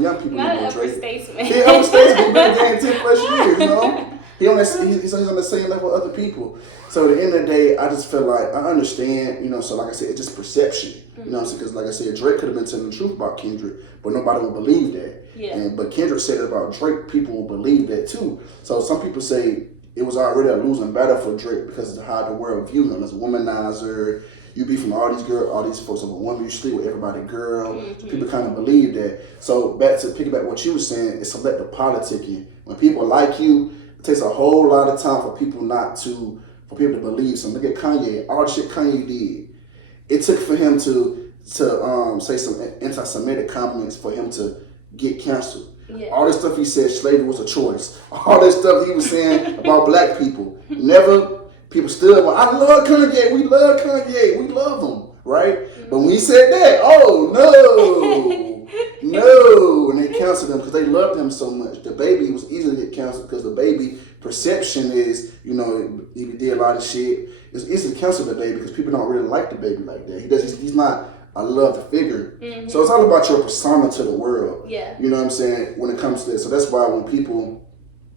young people. Not an upper statesman. He upper statesman, been in the game 10 plus years, you know? He's on the same level with other people. So at the end of the day, I just feel like I understand, you know, so like I said, it's just perception. You know what I'm saying? Because like I said, Drake could have been telling the truth about Kendrick, but nobody would believe that. Yeah. But Kendrick said it about Drake, people will believe that too. So some people say it was already a losing battle for Drake because of how the world viewed him as a womanizer. You be from all these girls, all these folks of a woman, you sleep with everybody girl. People kind of believe that. So back to piggyback what you were saying, it's selective politicking. When people like you, it takes a whole lot of time for people to believe something. Look at Kanye, all the shit Kanye did. It took for him to say some anti-Semitic comments for him to get canceled. Yeah. All this stuff he said, slavery was a choice. All this stuff he was saying about black people. People still, I love Kanye, we love Kanye, we love him, right? But when he said that, oh no, and they canceled him because they loved him so much. The baby was easy to get canceled because the baby perception is, you know, he did a lot of shit. It's easy to cancel the baby because people don't really like the baby like that. He's not a loved figure. So it's all about your persona to the world. Yeah. You know what I'm saying? When it comes to that. So that's why when people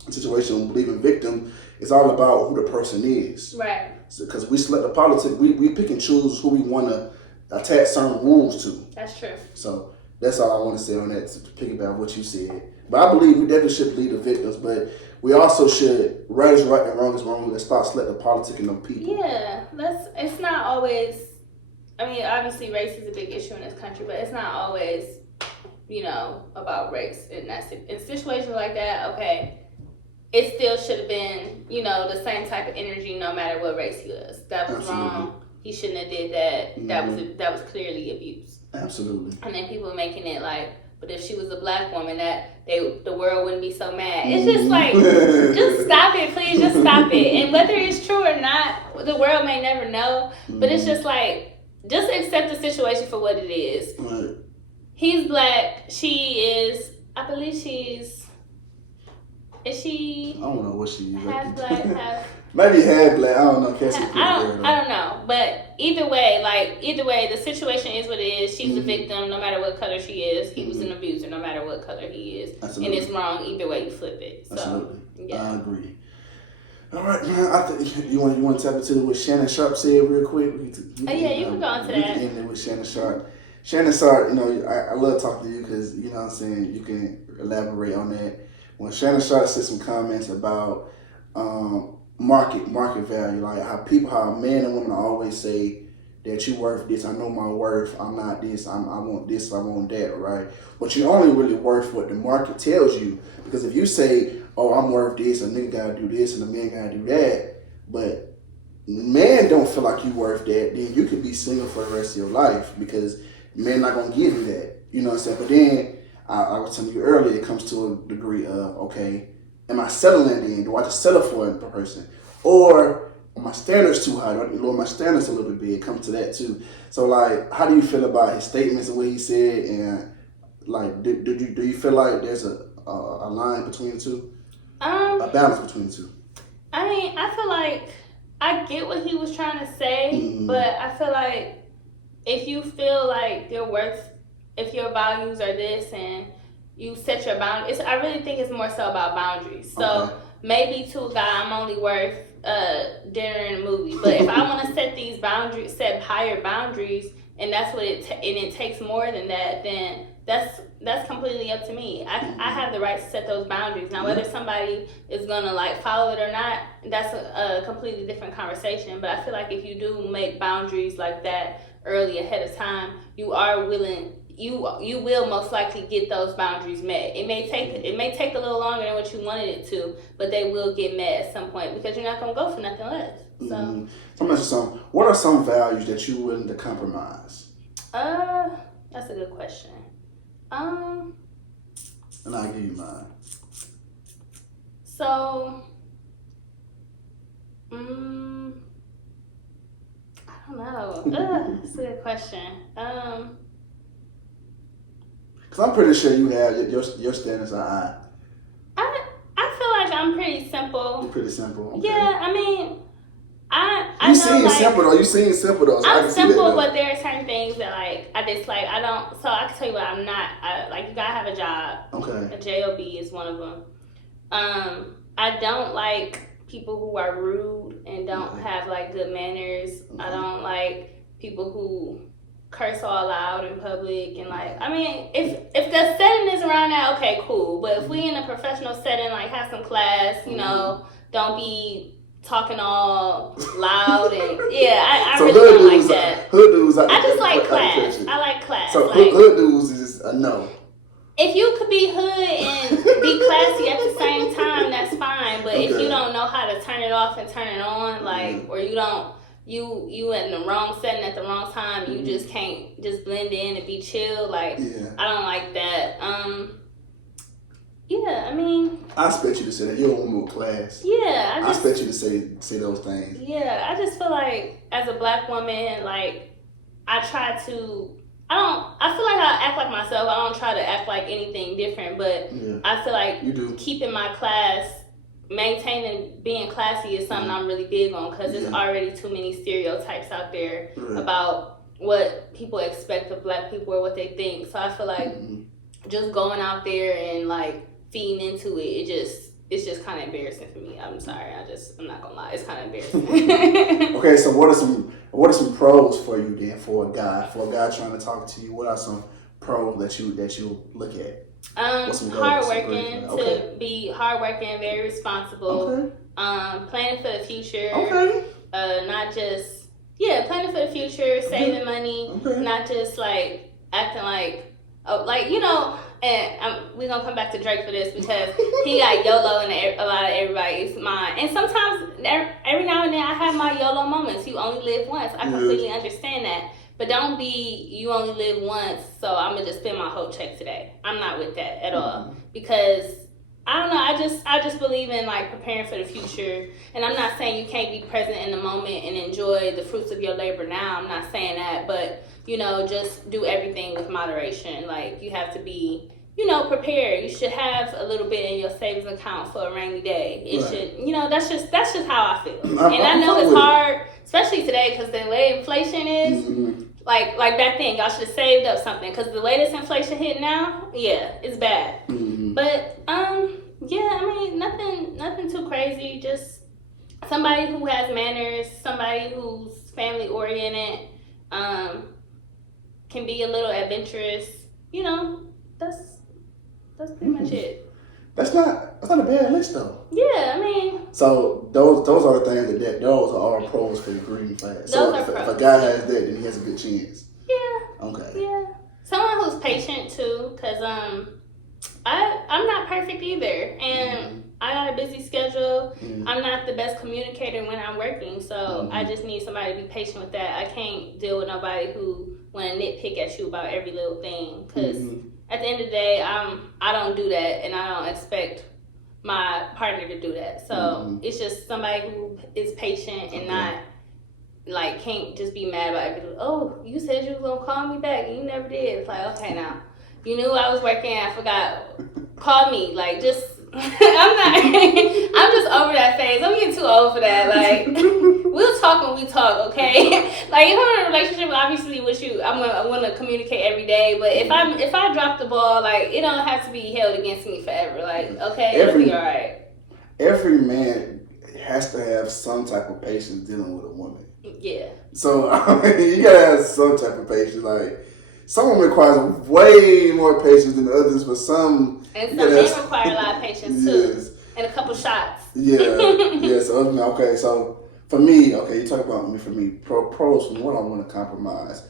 in situation believe in victim, it's all about who the person is. Right. Because we select the politics, we pick and choose who we want to attach certain rules to. That's true. So that's all I want to say on that, to piggyback what you said. But I believe we definitely should lead the victims, but we also should, right is right and wrong is wrong. Let's start selecting politicking of people. Yeah, it's not always, I mean, obviously race is a big issue in this country, but it's not always, you know, about race. In situations like that, okay, it still should have been, you know, the same type of energy no matter what race he was. That was wrong. He shouldn't have did that. That was clearly abuse. Absolutely. And then people making it like, but if she was a black woman, the world wouldn't be so mad. It's just like, just stop it, please, just stop it. And whether it's true or not, the world may never know. But it's just like, just accept the situation for what it is. Right. He's black. She is, I believe is she? I don't know what she is. Half black, half. Maybe half black. I don't know. I don't know. But either way, the situation is what it is. She's a victim, no matter what color she is. He was an abuser, no matter what color he is. Absolutely. And it's wrong either way you flip it. So, absolutely. Yeah. I agree. All right, man. You want to tap into what Shannon Sharp said real quick? You can go into that. We can end it with Shannon Sharp. Shannon Sharp, you know, I love talking to you because, you know what I'm saying, you can elaborate on that. When Shannon Sharp said some comments about market value, like how men and women always say that you worth this, I know my worth, I'm not this, I want this, I want that, right? But you're only really worth what the market tells you. Because if you say, oh, I'm worth this, a nigga gotta do this and a man gotta do that, but man don't feel like you worth that, then you could be single for the rest of your life because men not gonna give you that. You know what I'm saying? But then I was telling you earlier, it comes to a degree of, okay, am I settling then? Do I just settle for a person? Or are my standards too high? Do I lower my standards a little bit? It comes to that too. So like, how do you feel about his statements and what he said? And like, do you feel like there's a line between the two? A balance between the two? I mean, I feel like I get what he was trying to say, but I feel like if you feel like your worth, if your values are this and you set your boundaries, I really think it's more so about boundaries. So maybe to a guy, I'm only worth dinner and a movie. But if I want to set these boundaries, set higher boundaries, and that's what it takes more than that, then that's completely up to me. I have the right to set those boundaries. Now, whether somebody is gonna like follow it or not, that's a completely different conversation. But I feel like if you do make boundaries like that early ahead of time, you are willing. You will most likely get those boundaries met. It may take a little longer than what you wanted it to, but they will get met at some point because you're not gonna go for nothing less. So, what are some values that you're willing to compromise? That's a good question. And I'll give you mine. So, I don't know. That's a good question. Because I'm pretty sure you have your standards are high. I feel like I'm pretty simple. You're pretty simple. Okay. Yeah, I mean, I you know seem like, simple though. You seem simple though. So I'm simple, but there are certain things that like I dislike. I don't. So I can tell you what I'm not. Like you gotta have a job. Okay. A job is one of them. I don't like people who are rude and don't have like good manners. Okay. I don't like people who curse all loud in public and like. I mean, if the setting is around that, okay, cool. But if we in a professional setting, like have some class, you know, don't be talking all loud and I so really don't like that. Hood dudes, I just like class. I like class. So like, hood dudes is a no. If you could be hood and be classy at the same time, that's fine. But if you don't know how to turn it off and turn it on, like, or you don't, you in the wrong setting at the wrong time, you just can't just blend in and be chill. Like, I don't like that. Yeah, I mean, I expect you to say that. You're a woman with class. Yeah, I expect you to say those things. Yeah, I just feel like as a black woman, like I try to. I feel like I act like myself. I don't try to act like anything different, but I feel like keeping my class, maintaining being classy is something I'm really big on because there's already too many stereotypes out there about what people expect of black people or what they think. So I feel like just going out there and like feeding into it, it's just kind of embarrassing for me. I'm sorry. I'm not gonna lie. It's kind of embarrassing. Okay, so what are some pros for you then for a guy trying to talk to you? What are some pros that you look at? Hardworking, to be hardworking, very responsible. Okay. Planning for the future. Okay. Not just planning for the future, saving money. Okay. Not just like acting like and we're gonna come back to Drake for this because he got YOLO in a lot of everybody's mind. And sometimes, every now and then, I have my YOLO moments. You only live once. I completely understand that. But don't be, you only live once, so I'm gonna just spend my whole check today. I'm not with that at all. Because, I don't know, I just believe in like preparing for the future. And I'm not saying you can't be present in the moment and enjoy the fruits of your labor now. I'm not saying that, but just do everything with moderation. Like, you have to be, prepared. You should have a little bit in your savings account for a rainy day. It should, that's just how I feel. And I know it's hard, especially today, because the way inflation is, like back then, y'all should have saved up something. Because the way this inflation hit now, it's bad. But, I mean, nothing too crazy. Just somebody who has manners, somebody who's family oriented, can be a little adventurous. That's pretty much it. That's not a bad list though. Yeah, I mean. So those are the things those are all pros for the green flag. So if a guy has that, then he has a good chance. Yeah. Okay. Yeah. Someone who's patient too, because I'm not perfect either, and I got a busy schedule. I'm not the best communicator when I'm working, so I just need somebody to be patient with that. I can't deal with nobody who want to nitpick at you about every little thing, because at the end of the day, I don't do that, and I don't expect my partner to do that. So it's just somebody who is patient and not like can't just be mad about everything. Oh, you said you was gonna call me back and you never did. It's like, okay, now you knew I was working. I forgot. Call me. Like, just I'm just over that phase. I'm getting too old for that. Like, we'll talk when we talk, okay? Like, if I'm in a relationship, obviously with you, I'm gonna communicate every day. But if I drop the ball, like, it don't have to be held against me forever. Like, okay, it'll be all right. Every man has to have some type of patience dealing with a woman. Yeah. So you gotta have some type of patience. Like, some women require way more patience than others, but some men require a lot of patience too, and a couple shots. So for me, you talk about me. For me, pros from what I want to compromise.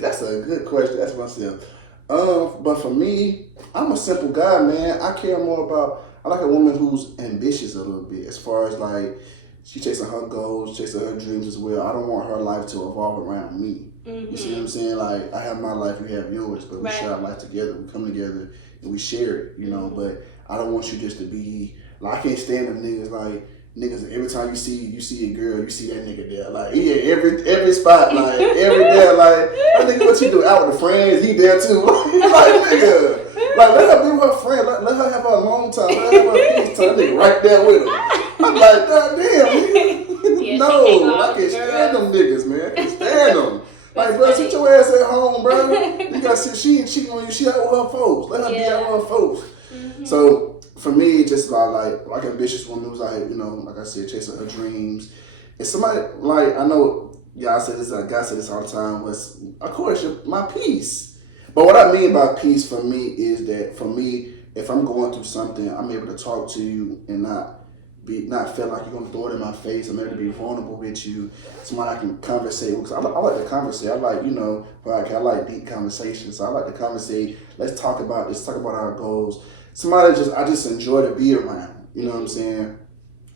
That's a good question. That's myself. But for me, I'm a simple guy, man. I care more about. I like a woman who's ambitious a little bit, as far as like she chasing her goals, chasing her dreams as well. I don't want her life to evolve around me. You see what I'm saying? Like, I have my life, you have yours, but we share our life together. We come together and we share it, you know. But I don't want you just to be like, I can't stand them niggas. Like, niggas, every time you see a girl, you see that nigga there. Like, every spot, like every day, like, that nigga, what you do out with the friends? He there too. Like, nigga. Like, let her be with her friend. Let her have her alone time. Let her have her peace time. Nigga right there with her. I'm like, God damn. Yeah, No, I can't stand them niggas, man. I can't stand them. Like, bro, sit your ass at home, bro. You got she ain't cheating on you. She out with her folks. Let her be out with her folks. So for me, it's just about like ambitious woman who's like, you know, like I said, chasing her dreams. And somebody like, I know y'all said this, like God said this all the time, was of course my peace. But what I mean by peace for me is that for me, if I'm going through something, I'm able to talk to you and not feel like you're gonna throw it in my face. I'm able to be vulnerable with you. Somebody I can conversate with. Cause I like to conversate. I like, you know, like I like deep conversations. So I like to conversate. Let's talk about this. Talk about our goals. Somebody I just enjoy to be around. You know what I'm saying?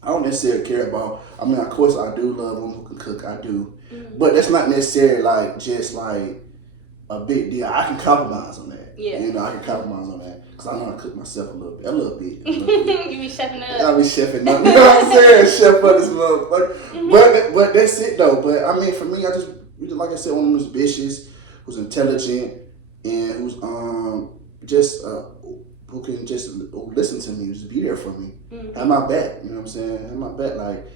I don't necessarily care about. I mean, of course, I do love women who can cook. I do, but that's not necessarily like just like a big deal. I can compromise on that. Yeah. You know, I can compromise on that. Because I know how to cook myself a little bit. You be chefing up. I be chefing up. You know what I'm saying? Chef up this motherfucker. But that's it though. But I mean, for me, I just, like I said, one of them who's ambitious, who's intelligent, and who's just who can just listen to me, just be there for me, have my back. You know what I'm saying? Have my back, like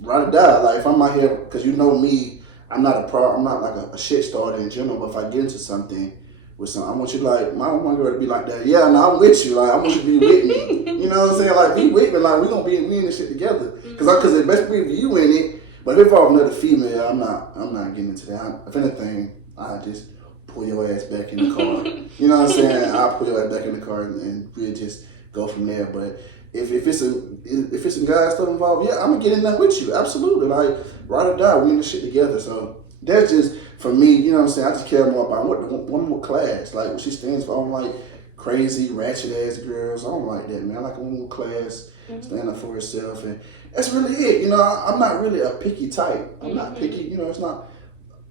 ride or die. Like if I'm out here, because you know me, I'm not like a shit starter in general. But if I get into something. I want you to like, I want my girl to be like that. Yeah, no, I'm with you. Like, I want you to be with me. You know what I'm saying? Like, be with me. Like, we in this shit together. Because it's best be you in it. But if it involves another female, I'm not getting into that. If anything, I just pull your ass back in the car. You know what I'm saying? I'll pull your ass back in the car and we'll just go from there. But if it's some guys still involved, yeah, I'm gonna get in there with you. Absolutely. Like, ride or die, we in this shit together. So that's just for me, you know what I'm saying? I just care more about one more class, like what she stands for. I don't like crazy, ratchet ass girls. I don't like that, man. I like a one more class, stand up for herself, and that's really it. You know, I'm not really a picky type. I'm not picky. You know, it's not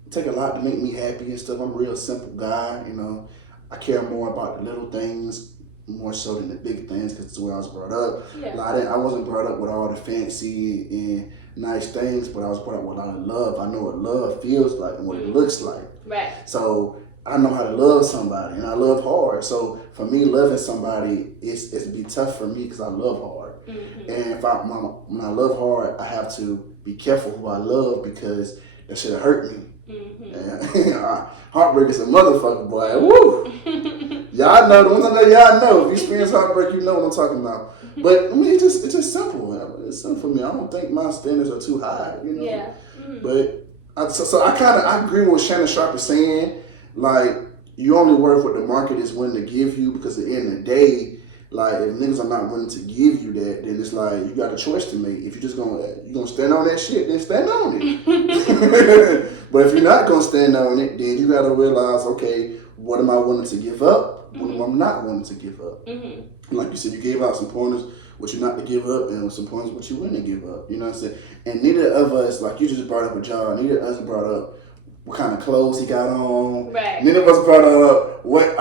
take a lot to make me happy and stuff. I'm a real simple guy. You know, I care more about the little things more so than the big things because it's the way I was brought up. Yeah. Like, I wasn't brought up with all the fancy and nice things, but I was brought up with a lot of love. I know what love feels like and what it looks like. Right. So I know how to love somebody, and I love hard. So for me, loving somebody, it's be tough for me because I love hard. And when I love hard, I have to be careful who I love because that should have hurt me. Heartbreak is a motherfucker, boy. Woo! Y'all know, the ones I know, y'all know. If you experience heartbreak, you know what I'm talking about. But I mean, it's just simple. It's simple for me. I don't think my standards are too high, you know. Yeah. But I agree with what Shannon Sharp is saying. Like, you only worth what the market is willing to give you, because at the end of the day, like, if niggas are not willing to give you that, then it's like you got a choice to make. If you're gonna stand on that shit, then stand on it. But if you're not gonna stand on it, then you gotta realize, okay, what am I willing to give up? What am I not willing to give up? Like you said, you gave out some pointers what you're not to give up, and some pointers what you willing to give up. You know what I'm saying? And neither of us, like you just brought up a job, neither of us brought up what kind of clothes he got on. Right. Neither of us brought up what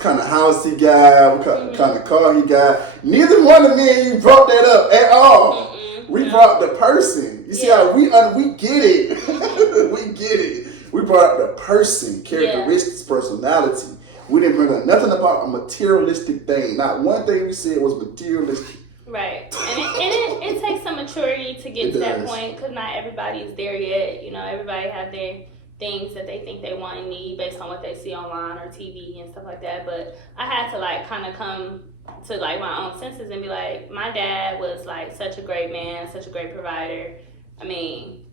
kind of house he got, what kind of car he got. Neither one of me and you brought that up at all. We brought the person. You see how we get it. We get it. We brought up the person, characteristics, personality. We didn't bring up nothing about a materialistic thing. Not one thing we said was materialistic. Right. And it takes some maturity to get to that point, because not everybody is there yet. You know, everybody have their things that they think they want and need based on what they see online or TV and stuff like that. But I had to like kind of come to like my own senses and be like, my dad was like such a great man, such a great provider. I mean,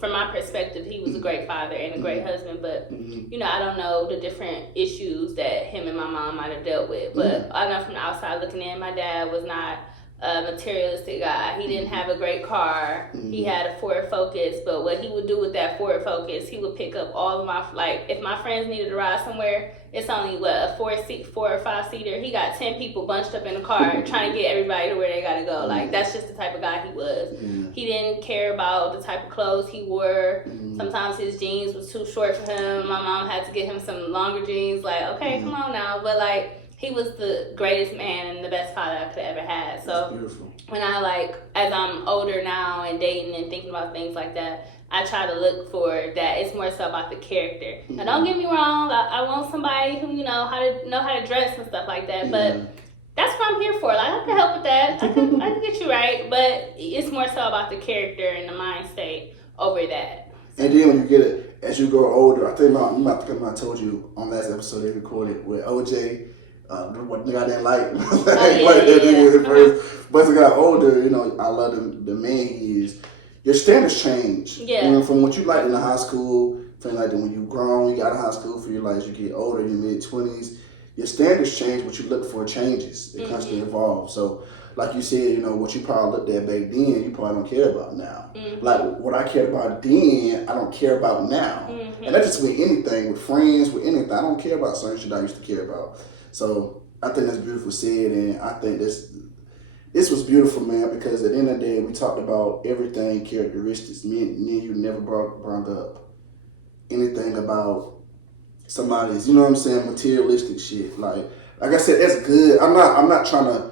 from my perspective, he was a great father and a great husband, but you know, I don't know the different issues that him and my mom might have dealt with. But I know from the outside looking in, my dad was not a materialistic guy. He didn't have a great car. He had a Ford Focus, but what he would do with that Ford Focus, he would pick up all of my, like, if my friends needed to ride somewhere, it's only, a 4 or 5 seater. He got 10 people bunched up in a car trying to get everybody to where they gotta go. Like, that's just the type of guy he was. He didn't care about the type of clothes he wore. Sometimes his jeans was too short for him. My mom had to get him some longer jeans. Like, okay, come on now. But, like, he was the greatest man and the best father I could have ever had. So when I, like, as I'm older now and dating and thinking about things like that, I try to look for that. It's more so about the character. Now, don't get me wrong. I want somebody who, know how to dress and stuff like that. But that's what I'm here for. Like, I can help with that. I can get you right. But it's more so about the character and the mind state over that. And then when you get it, as you grow older, I think I told you on last episode they recorded with OJ. What nigga I didn't like. But as I got older, I love the man he is. Your standards change. Yeah. From what you liked in the high school, from like when you grown, you got out of high school, for your like as you get older, in your mid-20s, your standards change. What you look for changes. It constantly evolves. So, like you said, what you probably looked at back then, you probably don't care about now. Like what I cared about then, I don't care about now. And that's just with anything, with friends, with anything. I don't care about certain shit I used to care about. So I think that's beautiful said, and I think this was beautiful, man, because at the end of the day, we talked about everything, characteristics. Me and you never brought up anything about somebody's, materialistic shit. Like I said, that's good. I'm not trying to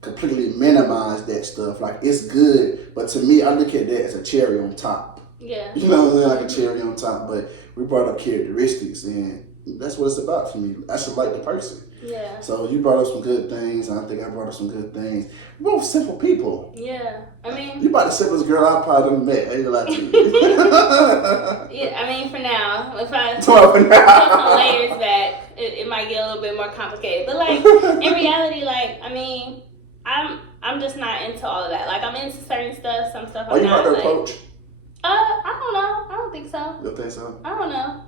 completely minimize that stuff. Like, it's good, but to me, I look at that as a cherry on top. Yeah. You know what I'm saying? Like a cherry on top, but we brought up characteristics, and that's what it's about for me. I should like the person. Yeah. So you brought up some good things, and I think I brought up some good things. We're both simple people. Yeah. I mean, you about the simplest girl I probably done met. I ain't gonna lie to you. yeah. I mean, for now, if I put some layers back, it might get a little bit more complicated. But like in reality, like I mean, I'm just not into all of that. Like I'm into certain stuff, some stuff. Are you hard to approach? I don't know. I don't think so. You don't think so? I don't know.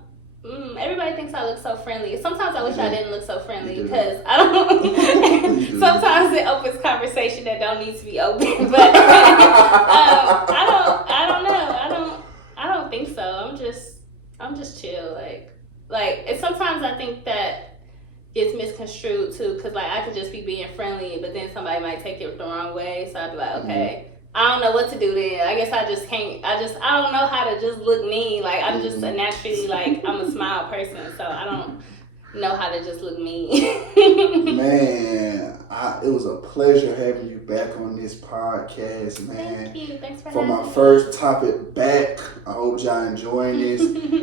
Everybody thinks I look so friendly. Sometimes I wish I didn't look so friendly because I don't. Sometimes it opens conversation that don't need to be open. But I don't know. I don't think so. I'm just chill. Like and sometimes I think that gets misconstrued too, because like I could just be being friendly, but then somebody might take it the wrong way. So I'd be like, okay. I don't know what to do then. I guess I just can't. I don't know how to just look mean. Like I'm just a naturally like I'm a smile person, so I don't know how to just look mean. Man, it was a pleasure having you back on this podcast, man. Thank you. Thanks for having me. For my me. first topic back, I hope y'all enjoying this.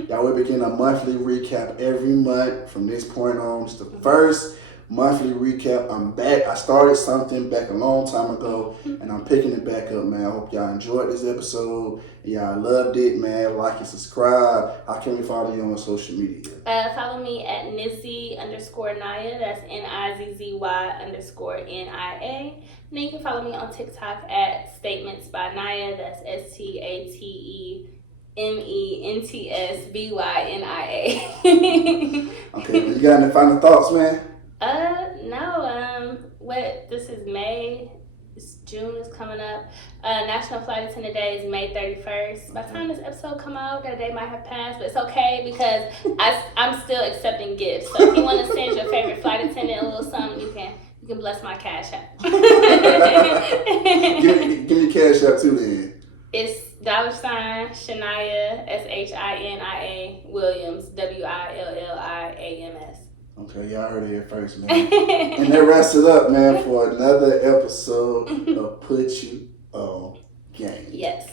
Y'all will begin a monthly recap every month from this point on. It's the first monthly recap. I'm back. I started something back a long time ago, and I'm picking it back up, man. I hope y'all enjoyed this episode. Y'all loved it, man. Like and subscribe. How can we follow you on social media? Follow me at Nizzy_Nia. That's NIZZY_NIA. And then you can follow me on TikTok at Statements by Nia. That's STATEMENTSBYNIA. Okay, you got any final thoughts, man? No. This is May. June is coming up. National Flight Attendant Day is May 31st. By the time this episode come out, that day might have passed, but it's okay because I'm still accepting gifts. So if you want to send your favorite flight attendant a little something, you can bless my Cash App. give me Cash App too then. It's $Shania SHINIA Williams WILLIAMS. Okay, y'all heard it here first, man. And that wraps it up, man, for another episode of Put You On Game. Yes.